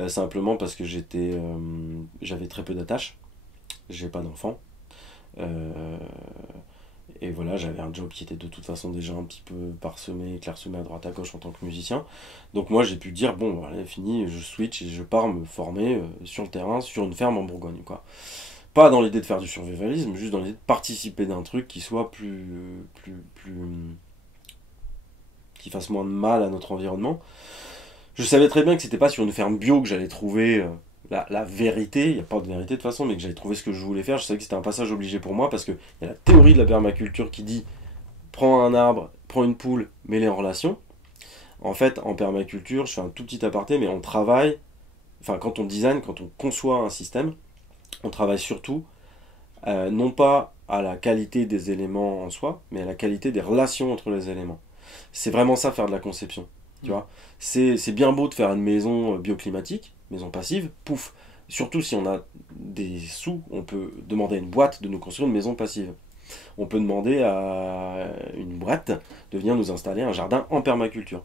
simplement parce que j'avais très peu d'attaches, j'ai pas d'enfants, et voilà, j'avais un job qui était de toute façon déjà un petit peu clairsemé à droite à gauche en tant que musicien. Donc moi j'ai pu dire bon voilà, fini, je switch et je pars me former sur le terrain, sur une ferme en Bourgogne, quoi. Pas dans l'idée de faire du survivalisme, juste dans l'idée de participer d'un truc qui soit qui fasse moins de mal à notre environnement. Je savais très bien que c'était pas sur une ferme bio que j'allais trouver la vérité, il n'y a pas de vérité de toute façon, mais que j'allais trouver ce que je voulais faire. Je savais que c'était un passage obligé pour moi parce qu'il y a la théorie de la permaculture qui dit prends un arbre, prends une poule, mets-les en relation. En fait, en permaculture, je fais un tout petit aparté, mais on travaille, quand on design, quand on conçoit un système, on travaille surtout, non pas à la qualité des éléments en soi, mais à la qualité des relations entre les éléments. C'est vraiment ça, faire de la conception. Tu vois, c'est bien beau de faire une maison bioclimatique, maison passive, pouf. Surtout si on a des sous, on peut demander à une boîte de nous construire une maison passive. On peut demander à une boîte de venir nous installer un jardin en permaculture.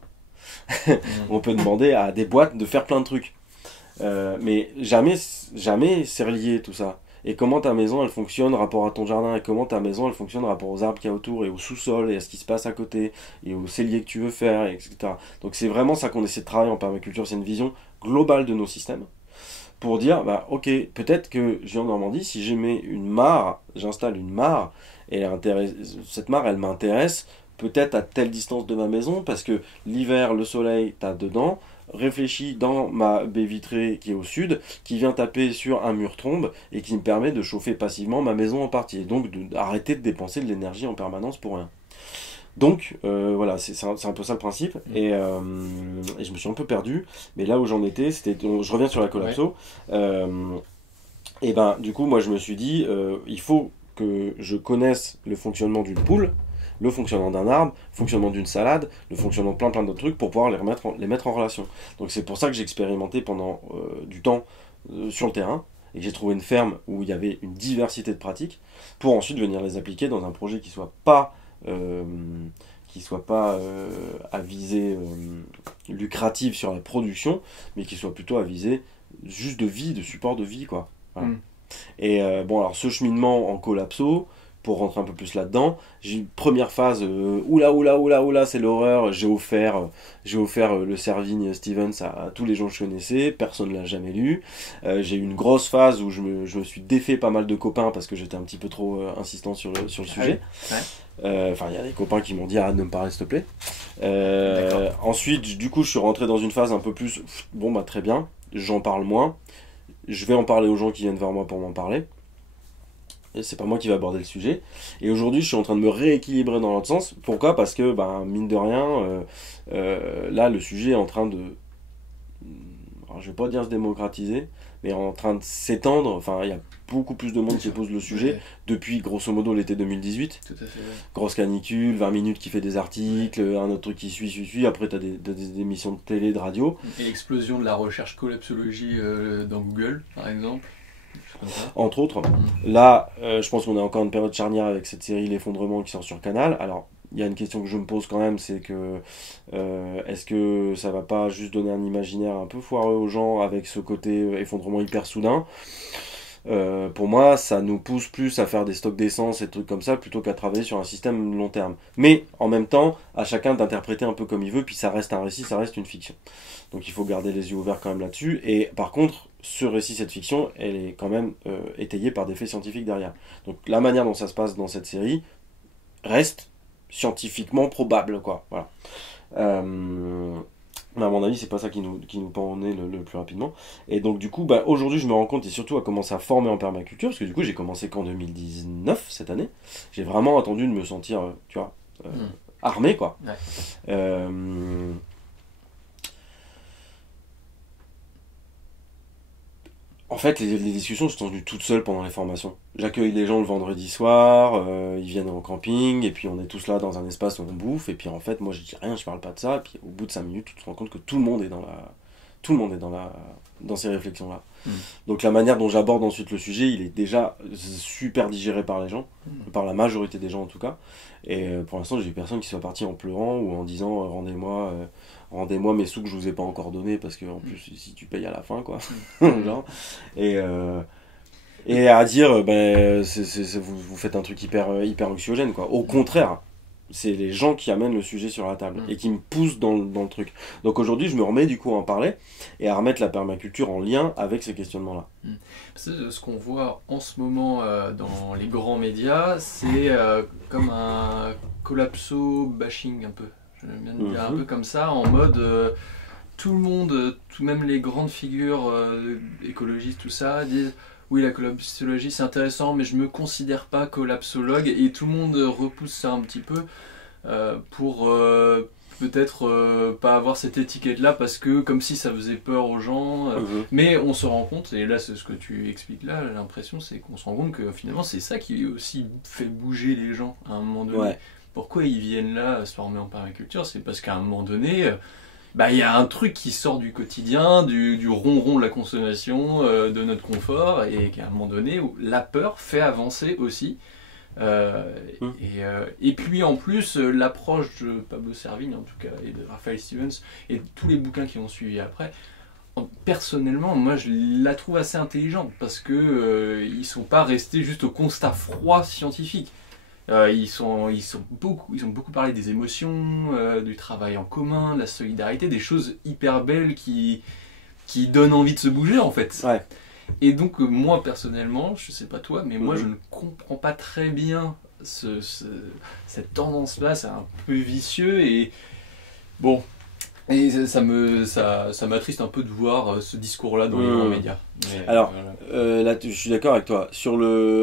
On peut demander à des boîtes de faire plein de trucs. Mais jamais c'est relié tout ça. Et comment ta maison elle fonctionne rapport à ton jardin, et comment ta maison elle fonctionne rapport aux arbres qu'il y a autour, et au sous-sol, et à ce qui se passe à côté, et aux celliers que tu veux faire, etc. Donc c'est vraiment ça qu'on essaie de travailler en permaculture, c'est une vision globale de nos systèmes. Pour dire, bah ok, peut-être que je viens en Normandie, si je mets une mare, j'installe une mare, et cette mare elle m'intéresse peut-être à telle distance de ma maison, parce que l'hiver, le soleil, t'as dedans, réfléchis dans ma baie vitrée qui est au sud, qui vient taper sur un mur trombe et qui me permet de chauffer passivement ma maison en partie. Et donc d'arrêter de dépenser de l'énergie en permanence pour rien. Donc voilà, c'est un peu ça le principe. Et je me suis un peu perdu. Mais là où j'en étais, je reviens sur la collapso. Ouais. Et ben du coup, moi je me suis dit, il faut que je connaisse le fonctionnement d'une poule, le fonctionnement d'un arbre, le fonctionnement d'une salade, le fonctionnement de plein d'autres trucs pour pouvoir les mettre en relation. Donc c'est pour ça que j'ai expérimenté pendant du temps sur le terrain et que j'ai trouvé une ferme où il y avait une diversité de pratiques pour ensuite venir les appliquer dans un projet qui soit pas à visée lucrative sur la production, mais qui soit plutôt à visée juste de vie, de support de vie, quoi. Voilà. Et bon, alors ce cheminement en collapso, pour rentrer un peu plus là-dedans, j'ai une première phase, oula, c'est l'horreur, j'ai offert le Servigne Stevens à tous les gens que je connaissais, personne ne l'a jamais lu. J'ai eu une grosse phase où je me suis défait pas mal de copains parce que j'étais un petit peu trop insistant sur le sujet. Enfin, il y a des copains qui m'ont dit arrête de me parler s'il te plaît. Ensuite, du coup, je suis rentré dans une phase un peu plus, bon bah très bien, j'en parle moins, je vais en parler aux gens qui viennent vers moi pour m'en parler. C'est pas moi qui vais aborder le sujet. Et aujourd'hui, je suis en train de me rééquilibrer dans l'autre sens. Pourquoi ? Parce que, mine de rien, là, le sujet est en train de... Alors, je vais pas dire se démocratiser, mais en train de s'étendre. Enfin, il y a beaucoup plus de monde qui pose le sujet depuis, grosso modo, l'été 2018. Tout à fait, ouais. Grosse canicule, 20 minutes qui fait des articles, un autre truc qui suit. Après, tu as des émissions de télé, de radio. Et l'explosion de la recherche collapsologie dans Google, par exemple. Entre autres, là, je pense qu'on est encore en période charnière avec cette série L'Effondrement qui sort sur Canal. Alors, il y a une question que je me pose quand même, c'est que est-ce que ça va pas juste donner un imaginaire un peu foireux aux gens avec ce côté effondrement hyper soudain ? Pour moi, ça nous pousse plus à faire des stocks d'essence et des trucs comme ça plutôt qu'à travailler sur un système long terme. Mais en même temps, à chacun d'interpréter un peu comme il veut, puis ça reste un récit, ça reste une fiction. Donc il faut garder les yeux ouverts quand même là-dessus. Et par contre, ce récit, cette fiction, elle est quand même étayée par des faits scientifiques derrière. Donc la manière dont ça se passe dans cette série reste scientifiquement probable, quoi. Voilà. Mais à mon avis, c'est pas ça qui nous pend au nez le plus rapidement. Et donc du coup, aujourd'hui, je me rends compte et surtout à commencer à former en permaculture, parce que du coup, j'ai commencé qu'en 2019, cette année. J'ai vraiment attendu de me sentir, tu vois, armé, quoi. Ouais. En fait, les discussions se sont venues toutes seules pendant les formations. J'accueille les gens le vendredi soir, ils viennent en camping, et puis on est tous là dans un espace où on bouffe, et puis en fait, moi je dis rien, je parle pas de ça, et puis au bout de 5 minutes, tu te rends compte que tout le monde est dans ces réflexions-là. Donc la manière dont j'aborde ensuite le sujet, il est déjà super digéré par les gens, par la majorité des gens en tout cas, et pour l'instant, j'ai eu personne qui soit parti en pleurant ou en disant rendez-moi mes sous que je vous ai pas encore donnés parce que en plus si tu payes à la fin quoi. Genre. Et à dire vous faites un truc hyper anxiogène quoi. Au contraire, c'est les gens qui amènent le sujet sur la table et qui me poussent dans le truc. Donc aujourd'hui, je me remets du coup à en parler et à remettre la permaculture en lien avec ces questionnements-là. Ce qu'on voit en ce moment dans les grands médias, c'est comme un collapso bashing un peu. J'aime bien le dire un peu comme ça, en mode tout le monde, même les grandes figures écologistes, tout ça, disent oui, la collapsologie c'est intéressant, mais je me considère pas collapsologue, et tout le monde repousse ça un petit peu pour peut-être pas avoir cette étiquette-là, parce que comme si ça faisait peur aux gens, mais on se rend compte, et là c'est ce que tu expliques là, l'impression c'est qu'on se rend compte que finalement c'est ça qui aussi fait bouger les gens à un moment donné. Ouais. Pourquoi ils viennent là se former en permaculture ? C'est parce qu'à un moment donné, y a un truc qui sort du quotidien, du ronron de la consommation, de notre confort, et qu'à un moment donné, la peur fait avancer aussi Et puis en plus, l'approche de Pablo Servigne, en tout cas, et de Raphaël Stevens, et de tous les bouquins qui ont suivi après, personnellement, moi je la trouve assez intelligente parce que ils sont pas restés juste au constat froid scientifique. Ils ont beaucoup parlé des émotions, du travail en commun, de la solidarité, des choses hyper belles qui donnent envie de se bouger en fait. Ouais. Et donc moi personnellement, je sais pas toi, mais moi Mhm. je ne comprends pas très bien cette tendance-là, c'est un peu vicieux et bon. Et ça m'attriste un peu de voir ce discours-là dans les grands médias. Mais, Alors, voilà. là, je suis d'accord avec toi.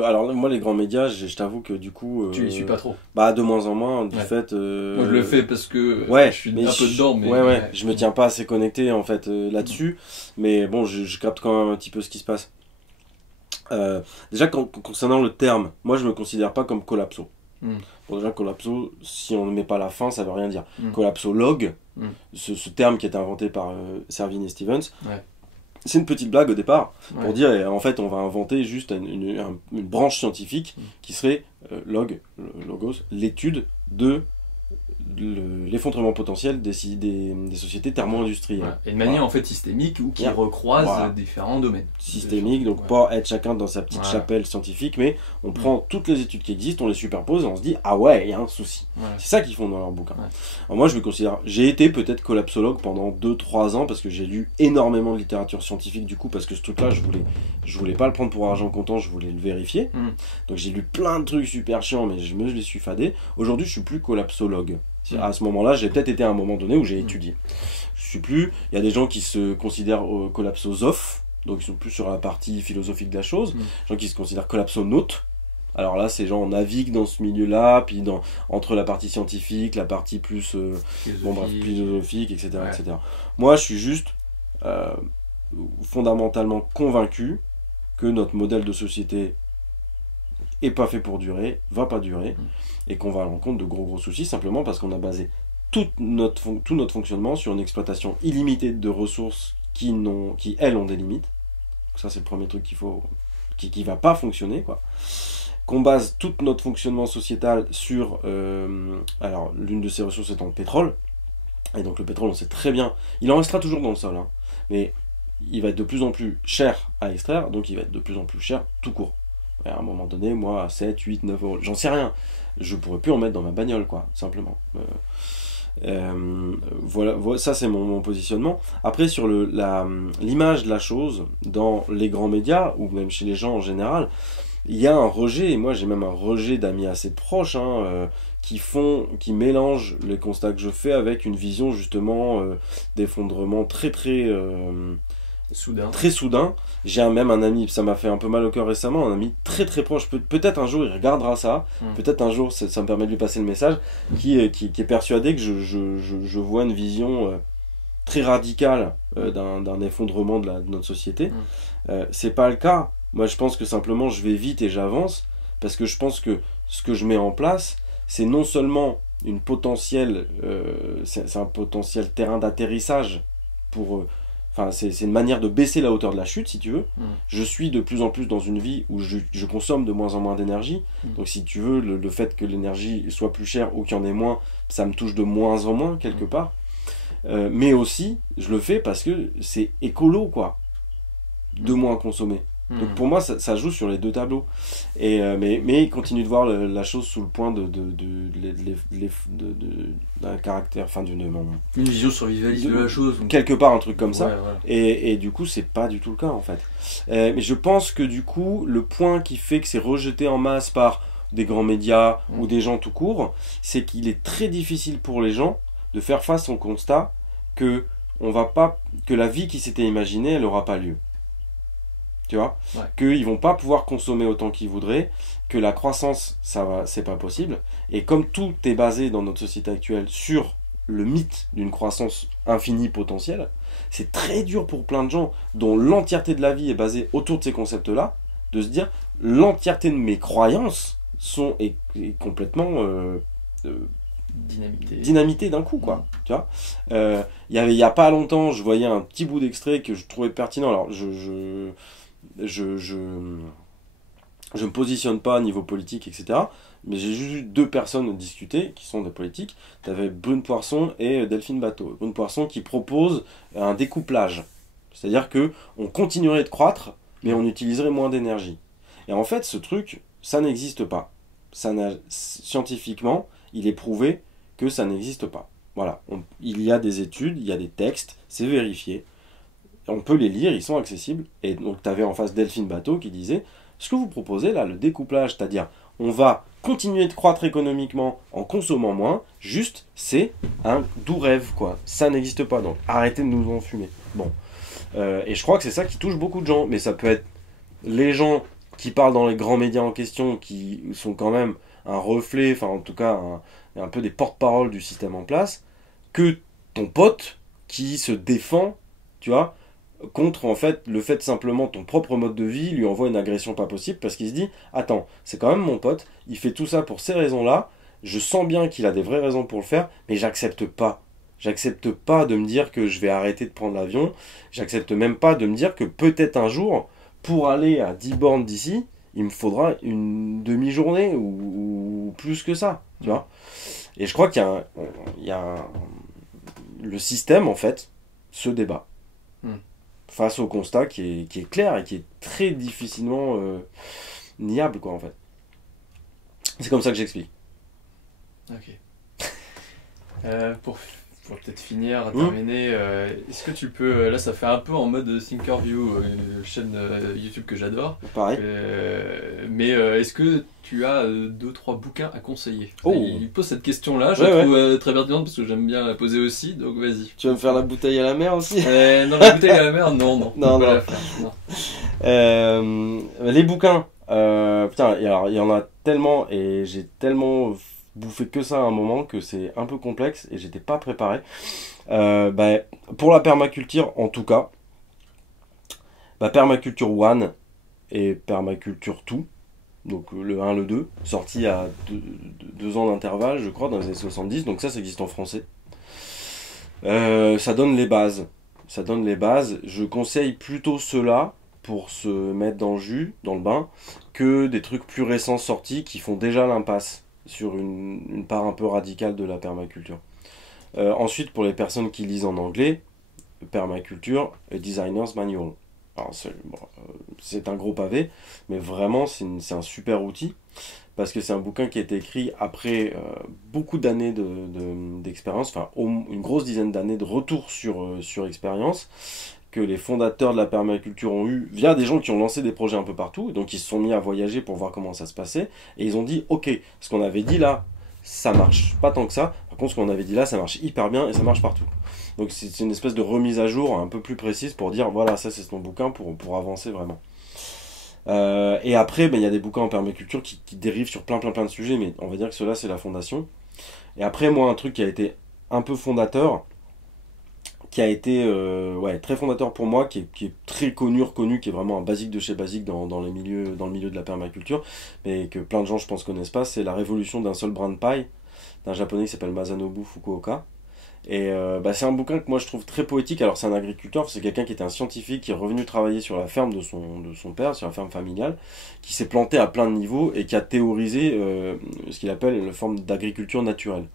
Alors, moi, les grands médias, je t'avoue que du coup. Tu les suis pas trop. Bah, de moins en moins, du Ouais. fait. Moi je le fais parce que Ouais, je suis mais un peu dedans, mais ouais, je me tiens pas assez connecté en fait là-dessus. Mais bon, je capte quand même un petit peu ce qui se passe. Déjà, concernant le terme, moi, je me considère pas comme collapso. Mm. Bon, déjà, collapso, si on ne met pas la fin, ça veut rien dire. Mm. Collapsologue, Mm. ce terme qui a été inventé par Servigne et Stevens, Ouais. c'est une petite blague au départ Ouais. pour dire, en fait, on va inventer juste une branche scientifique qui serait logos, l'étude de l'effondrement potentiel des sociétés thermo-industrielles. Voilà. Et de manière Voilà. en fait systémique ou qui Bien. recroise Voilà. différents domaines. Systémique, donc Ouais. pas être chacun dans sa petite Voilà. chapelle scientifique, mais on prend toutes les études qui existent, on les superpose et on se dit ah ouais, il y a un souci. Voilà. C'est ça qu'ils font dans leur bouquin. Ouais. Alors moi je me considère, j'ai été peut-être collapsologue pendant 2-3 ans parce que j'ai lu énormément de littérature scientifique du coup parce que ce truc-là je voulais pas le prendre pour argent comptant, je voulais le vérifier. Mm. Donc j'ai lu plein de trucs super chiants mais je me les suis fadés. Aujourd'hui je suis plus collapsologue. À ce moment-là, j'ai peut-être été à un moment donné où j'ai étudié. Je suis plus. Il y a des gens qui se considèrent collapsosophes, donc ils sont plus sur la partie philosophique de la chose. Des gens qui se considèrent collapsonautes. Alors là, ces gens naviguent dans ce milieu-là, puis entre la partie scientifique, la partie plus philosophique, etc., Ouais. etc. Moi, je suis juste fondamentalement convaincu que notre modèle de société est pas fait pour durer, va pas durer, et qu'on va à l'encontre de gros soucis simplement parce qu'on a basé tout notre fonctionnement sur une exploitation illimitée de ressources qui elles ont des limites. Donc ça c'est le premier truc qui va pas fonctionner quoi. Qu'on base tout notre fonctionnement sociétal sur alors l'une de ces ressources étant le pétrole, et donc le pétrole on sait très bien, il en restera toujours dans le sol, hein, mais il va être de plus en plus cher à extraire, donc il va être de plus en plus cher tout court. Et à un moment donné, moi, à 7, 8, 9 euros, j'en sais rien. Je pourrais plus en mettre dans ma bagnole, quoi, simplement. Voilà, ça c'est mon positionnement. Après, sur l'image de la chose, dans les grands médias, ou même chez les gens en général, il y a un rejet, et moi j'ai même un rejet d'amis assez proches, qui mélangent les constats que je fais avec une vision justement d'effondrement très soudain. J'ai même un ami, ça m'a fait un peu mal au cœur récemment, un ami très très proche, peut-être un jour il regardera ça, peut-être un jour ça me permet de lui passer le message, qui est persuadé que je vois une vision très radicale d'un effondrement de notre société. C'est pas le cas. Moi je pense que simplement je vais vite et j'avance, parce que je pense que ce que je mets en place, c'est non seulement c'est un potentiel terrain d'atterrissage pour... c'est une manière de baisser la hauteur de la chute, si tu veux. Je suis de plus en plus dans une vie où je consomme de moins en moins d'énergie. Donc, si tu veux, le fait que l'énergie soit plus chère ou qu'il y en ait moins, ça me touche de moins en moins, quelque part. Mais aussi, je le fais parce que c'est écolo, quoi. De moins consommer. Donc, pour moi, ça joue sur les deux tableaux. Mais il continue de voir la chose sous le point d'un caractère, une vision survivaliste de la chose. Quelque part, un truc comme ça. Voilà. Et du coup, c'est pas du tout le cas, en fait. Mais je pense que du coup, le point qui fait que c'est rejeté en masse par des grands médias ou des gens tout court, c'est qu'il est très difficile pour les gens de faire face au constat que la vie qui s'était imaginée, elle n'aura pas lieu. Tu vois, qu'ils vont pas pouvoir consommer autant qu'ils voudraient, que la croissance, c'est pas possible. Et comme tout est basé dans notre société actuelle sur le mythe d'une croissance infinie potentielle, c'est très dur pour plein de gens dont l'entièreté de la vie est basée autour de ces concepts-là, de se dire l'entièreté de mes croyances est complètement dynamité d'un coup, quoi. Tu vois, il y a pas longtemps, je voyais un petit bout d'extrait que je trouvais pertinent. Alors Je me positionne pas à niveau politique, etc. Mais j'ai juste vu deux personnes discuter, qui sont des politiques. Tu avais Brune Poisson et Delphine Bateau. Brune Poisson qui propose un découplage. C'est-à-dire que on continuerait de croître, mais on utiliserait moins d'énergie. Et en fait, ce truc, ça n'existe pas. Scientifiquement, il est prouvé que ça n'existe pas. Voilà. Il y a des études, il y a des textes, c'est vérifié. On peut les lire, ils sont accessibles. Et donc, tu avais en face Delphine Bateau qui disait ce que vous proposez là, le découplage, c'est-à-dire on va continuer de croître économiquement en consommant moins, juste c'est un doux rêve, quoi. Ça n'existe pas, donc arrêtez de nous en fumer. Bon. Et je crois que c'est ça qui touche beaucoup de gens, mais ça peut être les gens qui parlent dans les grands médias en question, qui sont quand même un reflet, enfin en tout cas un peu des porte-parole du système en place, que ton pote qui se défend, tu vois, contre en fait le fait simplement ton propre mode de vie lui envoie une agression pas possible parce qu'il se dit attends, c'est quand même mon pote, il fait tout ça pour ces raisons-là, je sens bien qu'il a des vraies raisons pour le faire, mais j'accepte pas. J'accepte pas de me dire que je vais arrêter de prendre l'avion, j'accepte même pas de me dire que peut-être un jour, pour aller à 10 bornes d'ici, il me faudra une demi-journée ou plus que ça, tu vois. Et je crois qu'il y a le système en fait se débat face au constat qui est clair et qui est très difficilement niable, quoi, en fait. C'est comme ça que j'explique. Ok. Pour peut-être finir, terminer, est-ce que tu peux, là ça fait un peu en mode Thinkerview, une chaîne YouTube que j'adore. Pareil. Mais est-ce que tu as 2-3 bouquins à conseiller? Oh. Il pose cette question-là, je la trouve très pertinente parce que j'aime bien la poser aussi, donc vas-y. Tu vas me faire la bouteille à la mer aussi? Non, la bouteille à la mer, non. Non. La faire, non. Les bouquins, putain, il y en a tellement et j'ai tellement bouffé que ça à un moment que c'est un peu complexe et j'étais pas préparé. Pour la permaculture en tout cas, Permaculture One et Permaculture 2, donc le 1, le 2, sorti à 2 ans d'intervalle, je crois, dans les années 70, donc ça existe en français. Ça donne les bases. Je conseille plutôt ceux-là pour se mettre dans le jus, dans le bain, que des trucs plus récents sortis qui font déjà l'impasse sur une part un peu radicale de la permaculture. Ensuite, pour les personnes qui lisent en anglais, Permaculture Designer's Manual. Alors c'est un gros pavé, mais vraiment c'est un super outil, parce que c'est un bouquin qui a été écrit après beaucoup d'années d'expérience, enfin une grosse dizaine d'années de retour sur expérience, que les fondateurs de la permaculture ont eu via des gens qui ont lancé des projets un peu partout, donc ils se sont mis à voyager pour voir comment ça se passait, et ils ont dit ok, ce qu'on avait dit là, ça marche pas tant que ça, par contre ce qu'on avait dit là, ça marche hyper bien et ça marche partout. Donc c'est une espèce de remise à jour un peu plus précise pour dire voilà, ça c'est ton bouquin pour avancer vraiment. Et après, il y a des bouquins en permaculture qui dérivent sur plein de sujets, mais on va dire que cela c'est la fondation. Et après, moi, un truc qui a été un peu fondateur, qui a été très fondateur pour moi, qui est très reconnu, qui est vraiment un basique de chez basique dans le milieu de la permaculture, mais que plein de gens je pense connaissent pas, c'est La révolution d'un seul brin de paille, d'un japonais qui s'appelle Masanobu Fukuoka. Et c'est un bouquin que moi je trouve très poétique. Alors c'est un agriculteur, c'est quelqu'un qui était un scientifique qui est revenu travailler sur la ferme de son père, sur la ferme familiale, qui s'est planté à plein de niveaux et qui a théorisé ce qu'il appelle une forme d'agriculture naturelle.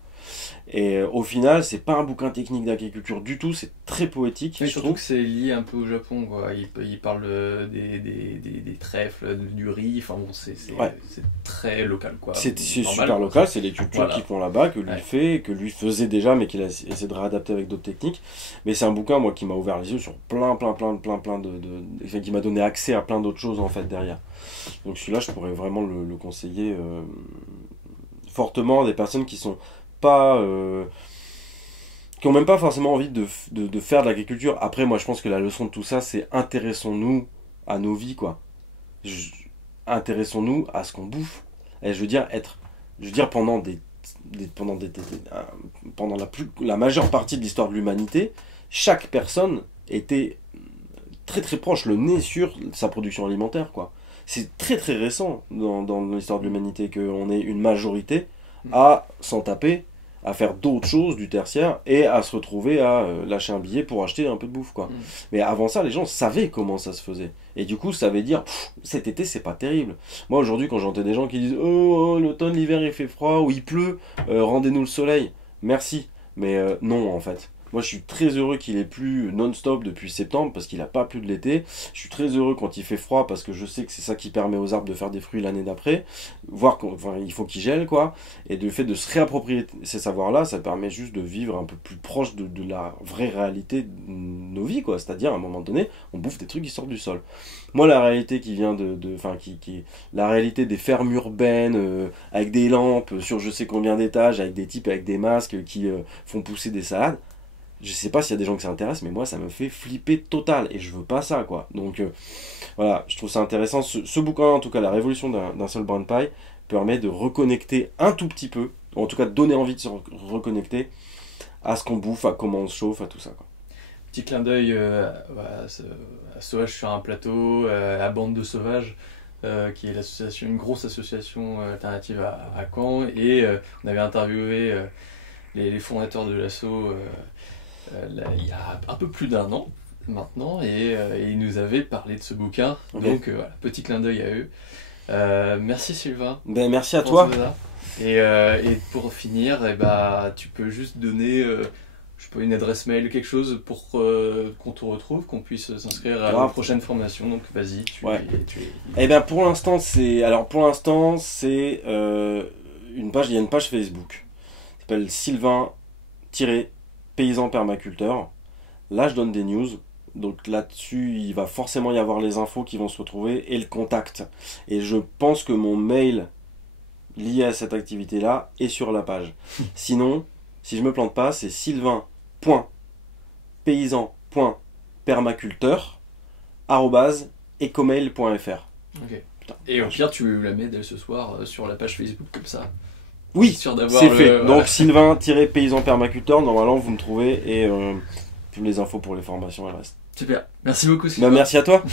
Et au final, c'est pas un bouquin technique d'agriculture du tout, c'est très poétique. Mais surtout que c'est lié un peu au Japon, quoi. Il parle des trèfles, du riz, enfin bon, c'est très local, quoi. C'est super local, c'est les cultures qui font là-bas, que lui fait, que lui faisait déjà, mais qu'il a essayé de réadapter avec d'autres techniques. Mais c'est un bouquin, moi, qui m'a ouvert les yeux sur plein qui m'a donné accès à plein d'autres choses, en fait, derrière. Donc celui-là, je pourrais vraiment le conseiller fortement à des personnes qui sont pas qui ont même pas forcément envie de faire de l'agriculture. Après, moi je pense que la leçon de tout ça, c'est intéressons-nous à nos vies, quoi. Intéressons-nous à ce qu'on bouffe. Et je veux dire pendant la majeure partie de l'histoire de l'humanité, chaque personne était très très proche, le nez sur sa production alimentaire, quoi. C'est très très récent dans l'histoire de l'humanité qu'on ait une majorité à s'en taper, à faire d'autres choses du tertiaire et à se retrouver à lâcher un billet pour acheter un peu de bouffe, quoi. Mais avant ça, les gens savaient comment ça se faisait. Et du coup, ça veut dire, cet été, c'est pas terrible. Moi, aujourd'hui, quand j'entends des gens qui disent oh, l'automne, l'hiver, il fait froid, ou il pleut, rendez-nous le soleil. Merci. Mais non, en fait. Moi, je suis très heureux qu'il ait plu non-stop depuis septembre parce qu'il n'a pas plu de l'été. Je suis très heureux quand il fait froid parce que je sais que c'est ça qui permet aux arbres de faire des fruits l'année d'après. Il faut qu'ils gèlent, quoi. Et le fait de se réapproprier ces savoirs-là, ça permet juste de vivre un peu plus proche de la vraie réalité de nos vies, quoi. C'est-à-dire, à un moment donné, on bouffe des trucs qui sortent du sol. Moi, la réalité qui vient la réalité des fermes urbaines avec des lampes sur je sais combien d'étages, avec des types avec des masques qui font pousser des salades. Je sais pas s'il y a des gens que ça intéresse, mais moi ça me fait flipper total et je veux pas ça, quoi. Donc voilà, je trouve ça intéressant. Ce bouquin, en tout cas, La révolution d'un seul brin de paille, permet de reconnecter un tout petit peu, ou en tout cas de donner envie de se reconnecter à ce qu'on bouffe, à comment on se chauffe, à tout ça, quoi. Petit clin d'œil à Sauvage sur un plateau, à Bande de Sauvages, qui est l'association, une grosse association alternative à Caen, et on avait interviewé les fondateurs de l'asso il y a un peu plus d'un an maintenant, et ils nous avaient parlé de ce bouquin, Okay. Donc voilà, petit clin d'œil à eux. Merci Sylvain. Ben, merci à toi. Et pour finir, tu peux juste donner je sais pas, une adresse mail, quelque chose pour qu'on te retrouve, qu'on puisse s'inscrire à la prochaine formation. Donc vas-y, Eh bien pour l'instant c'est une page, il y a une page Facebook. Ça s'appelle Sylvain-paysan permaculteur. Là je donne des news. Donc là-dessus, il va forcément y avoir les infos qui vont se retrouver et le contact. Et je pense que mon mail lié à cette activité-là est sur la page. Sinon, si je me plante pas, c'est sylvain.paysan.permaculteur@ecomail.fr. Ok. Et au pire, tu la mets dès ce soir sur la page Facebook comme ça. Oui, sûr d'avoir c'est fait. voilà. Donc Sylvain-paysan permaculteur, normalement vous me trouvez et toutes les infos pour les formations elles restent. Super. Merci beaucoup Sylvain. Merci à toi.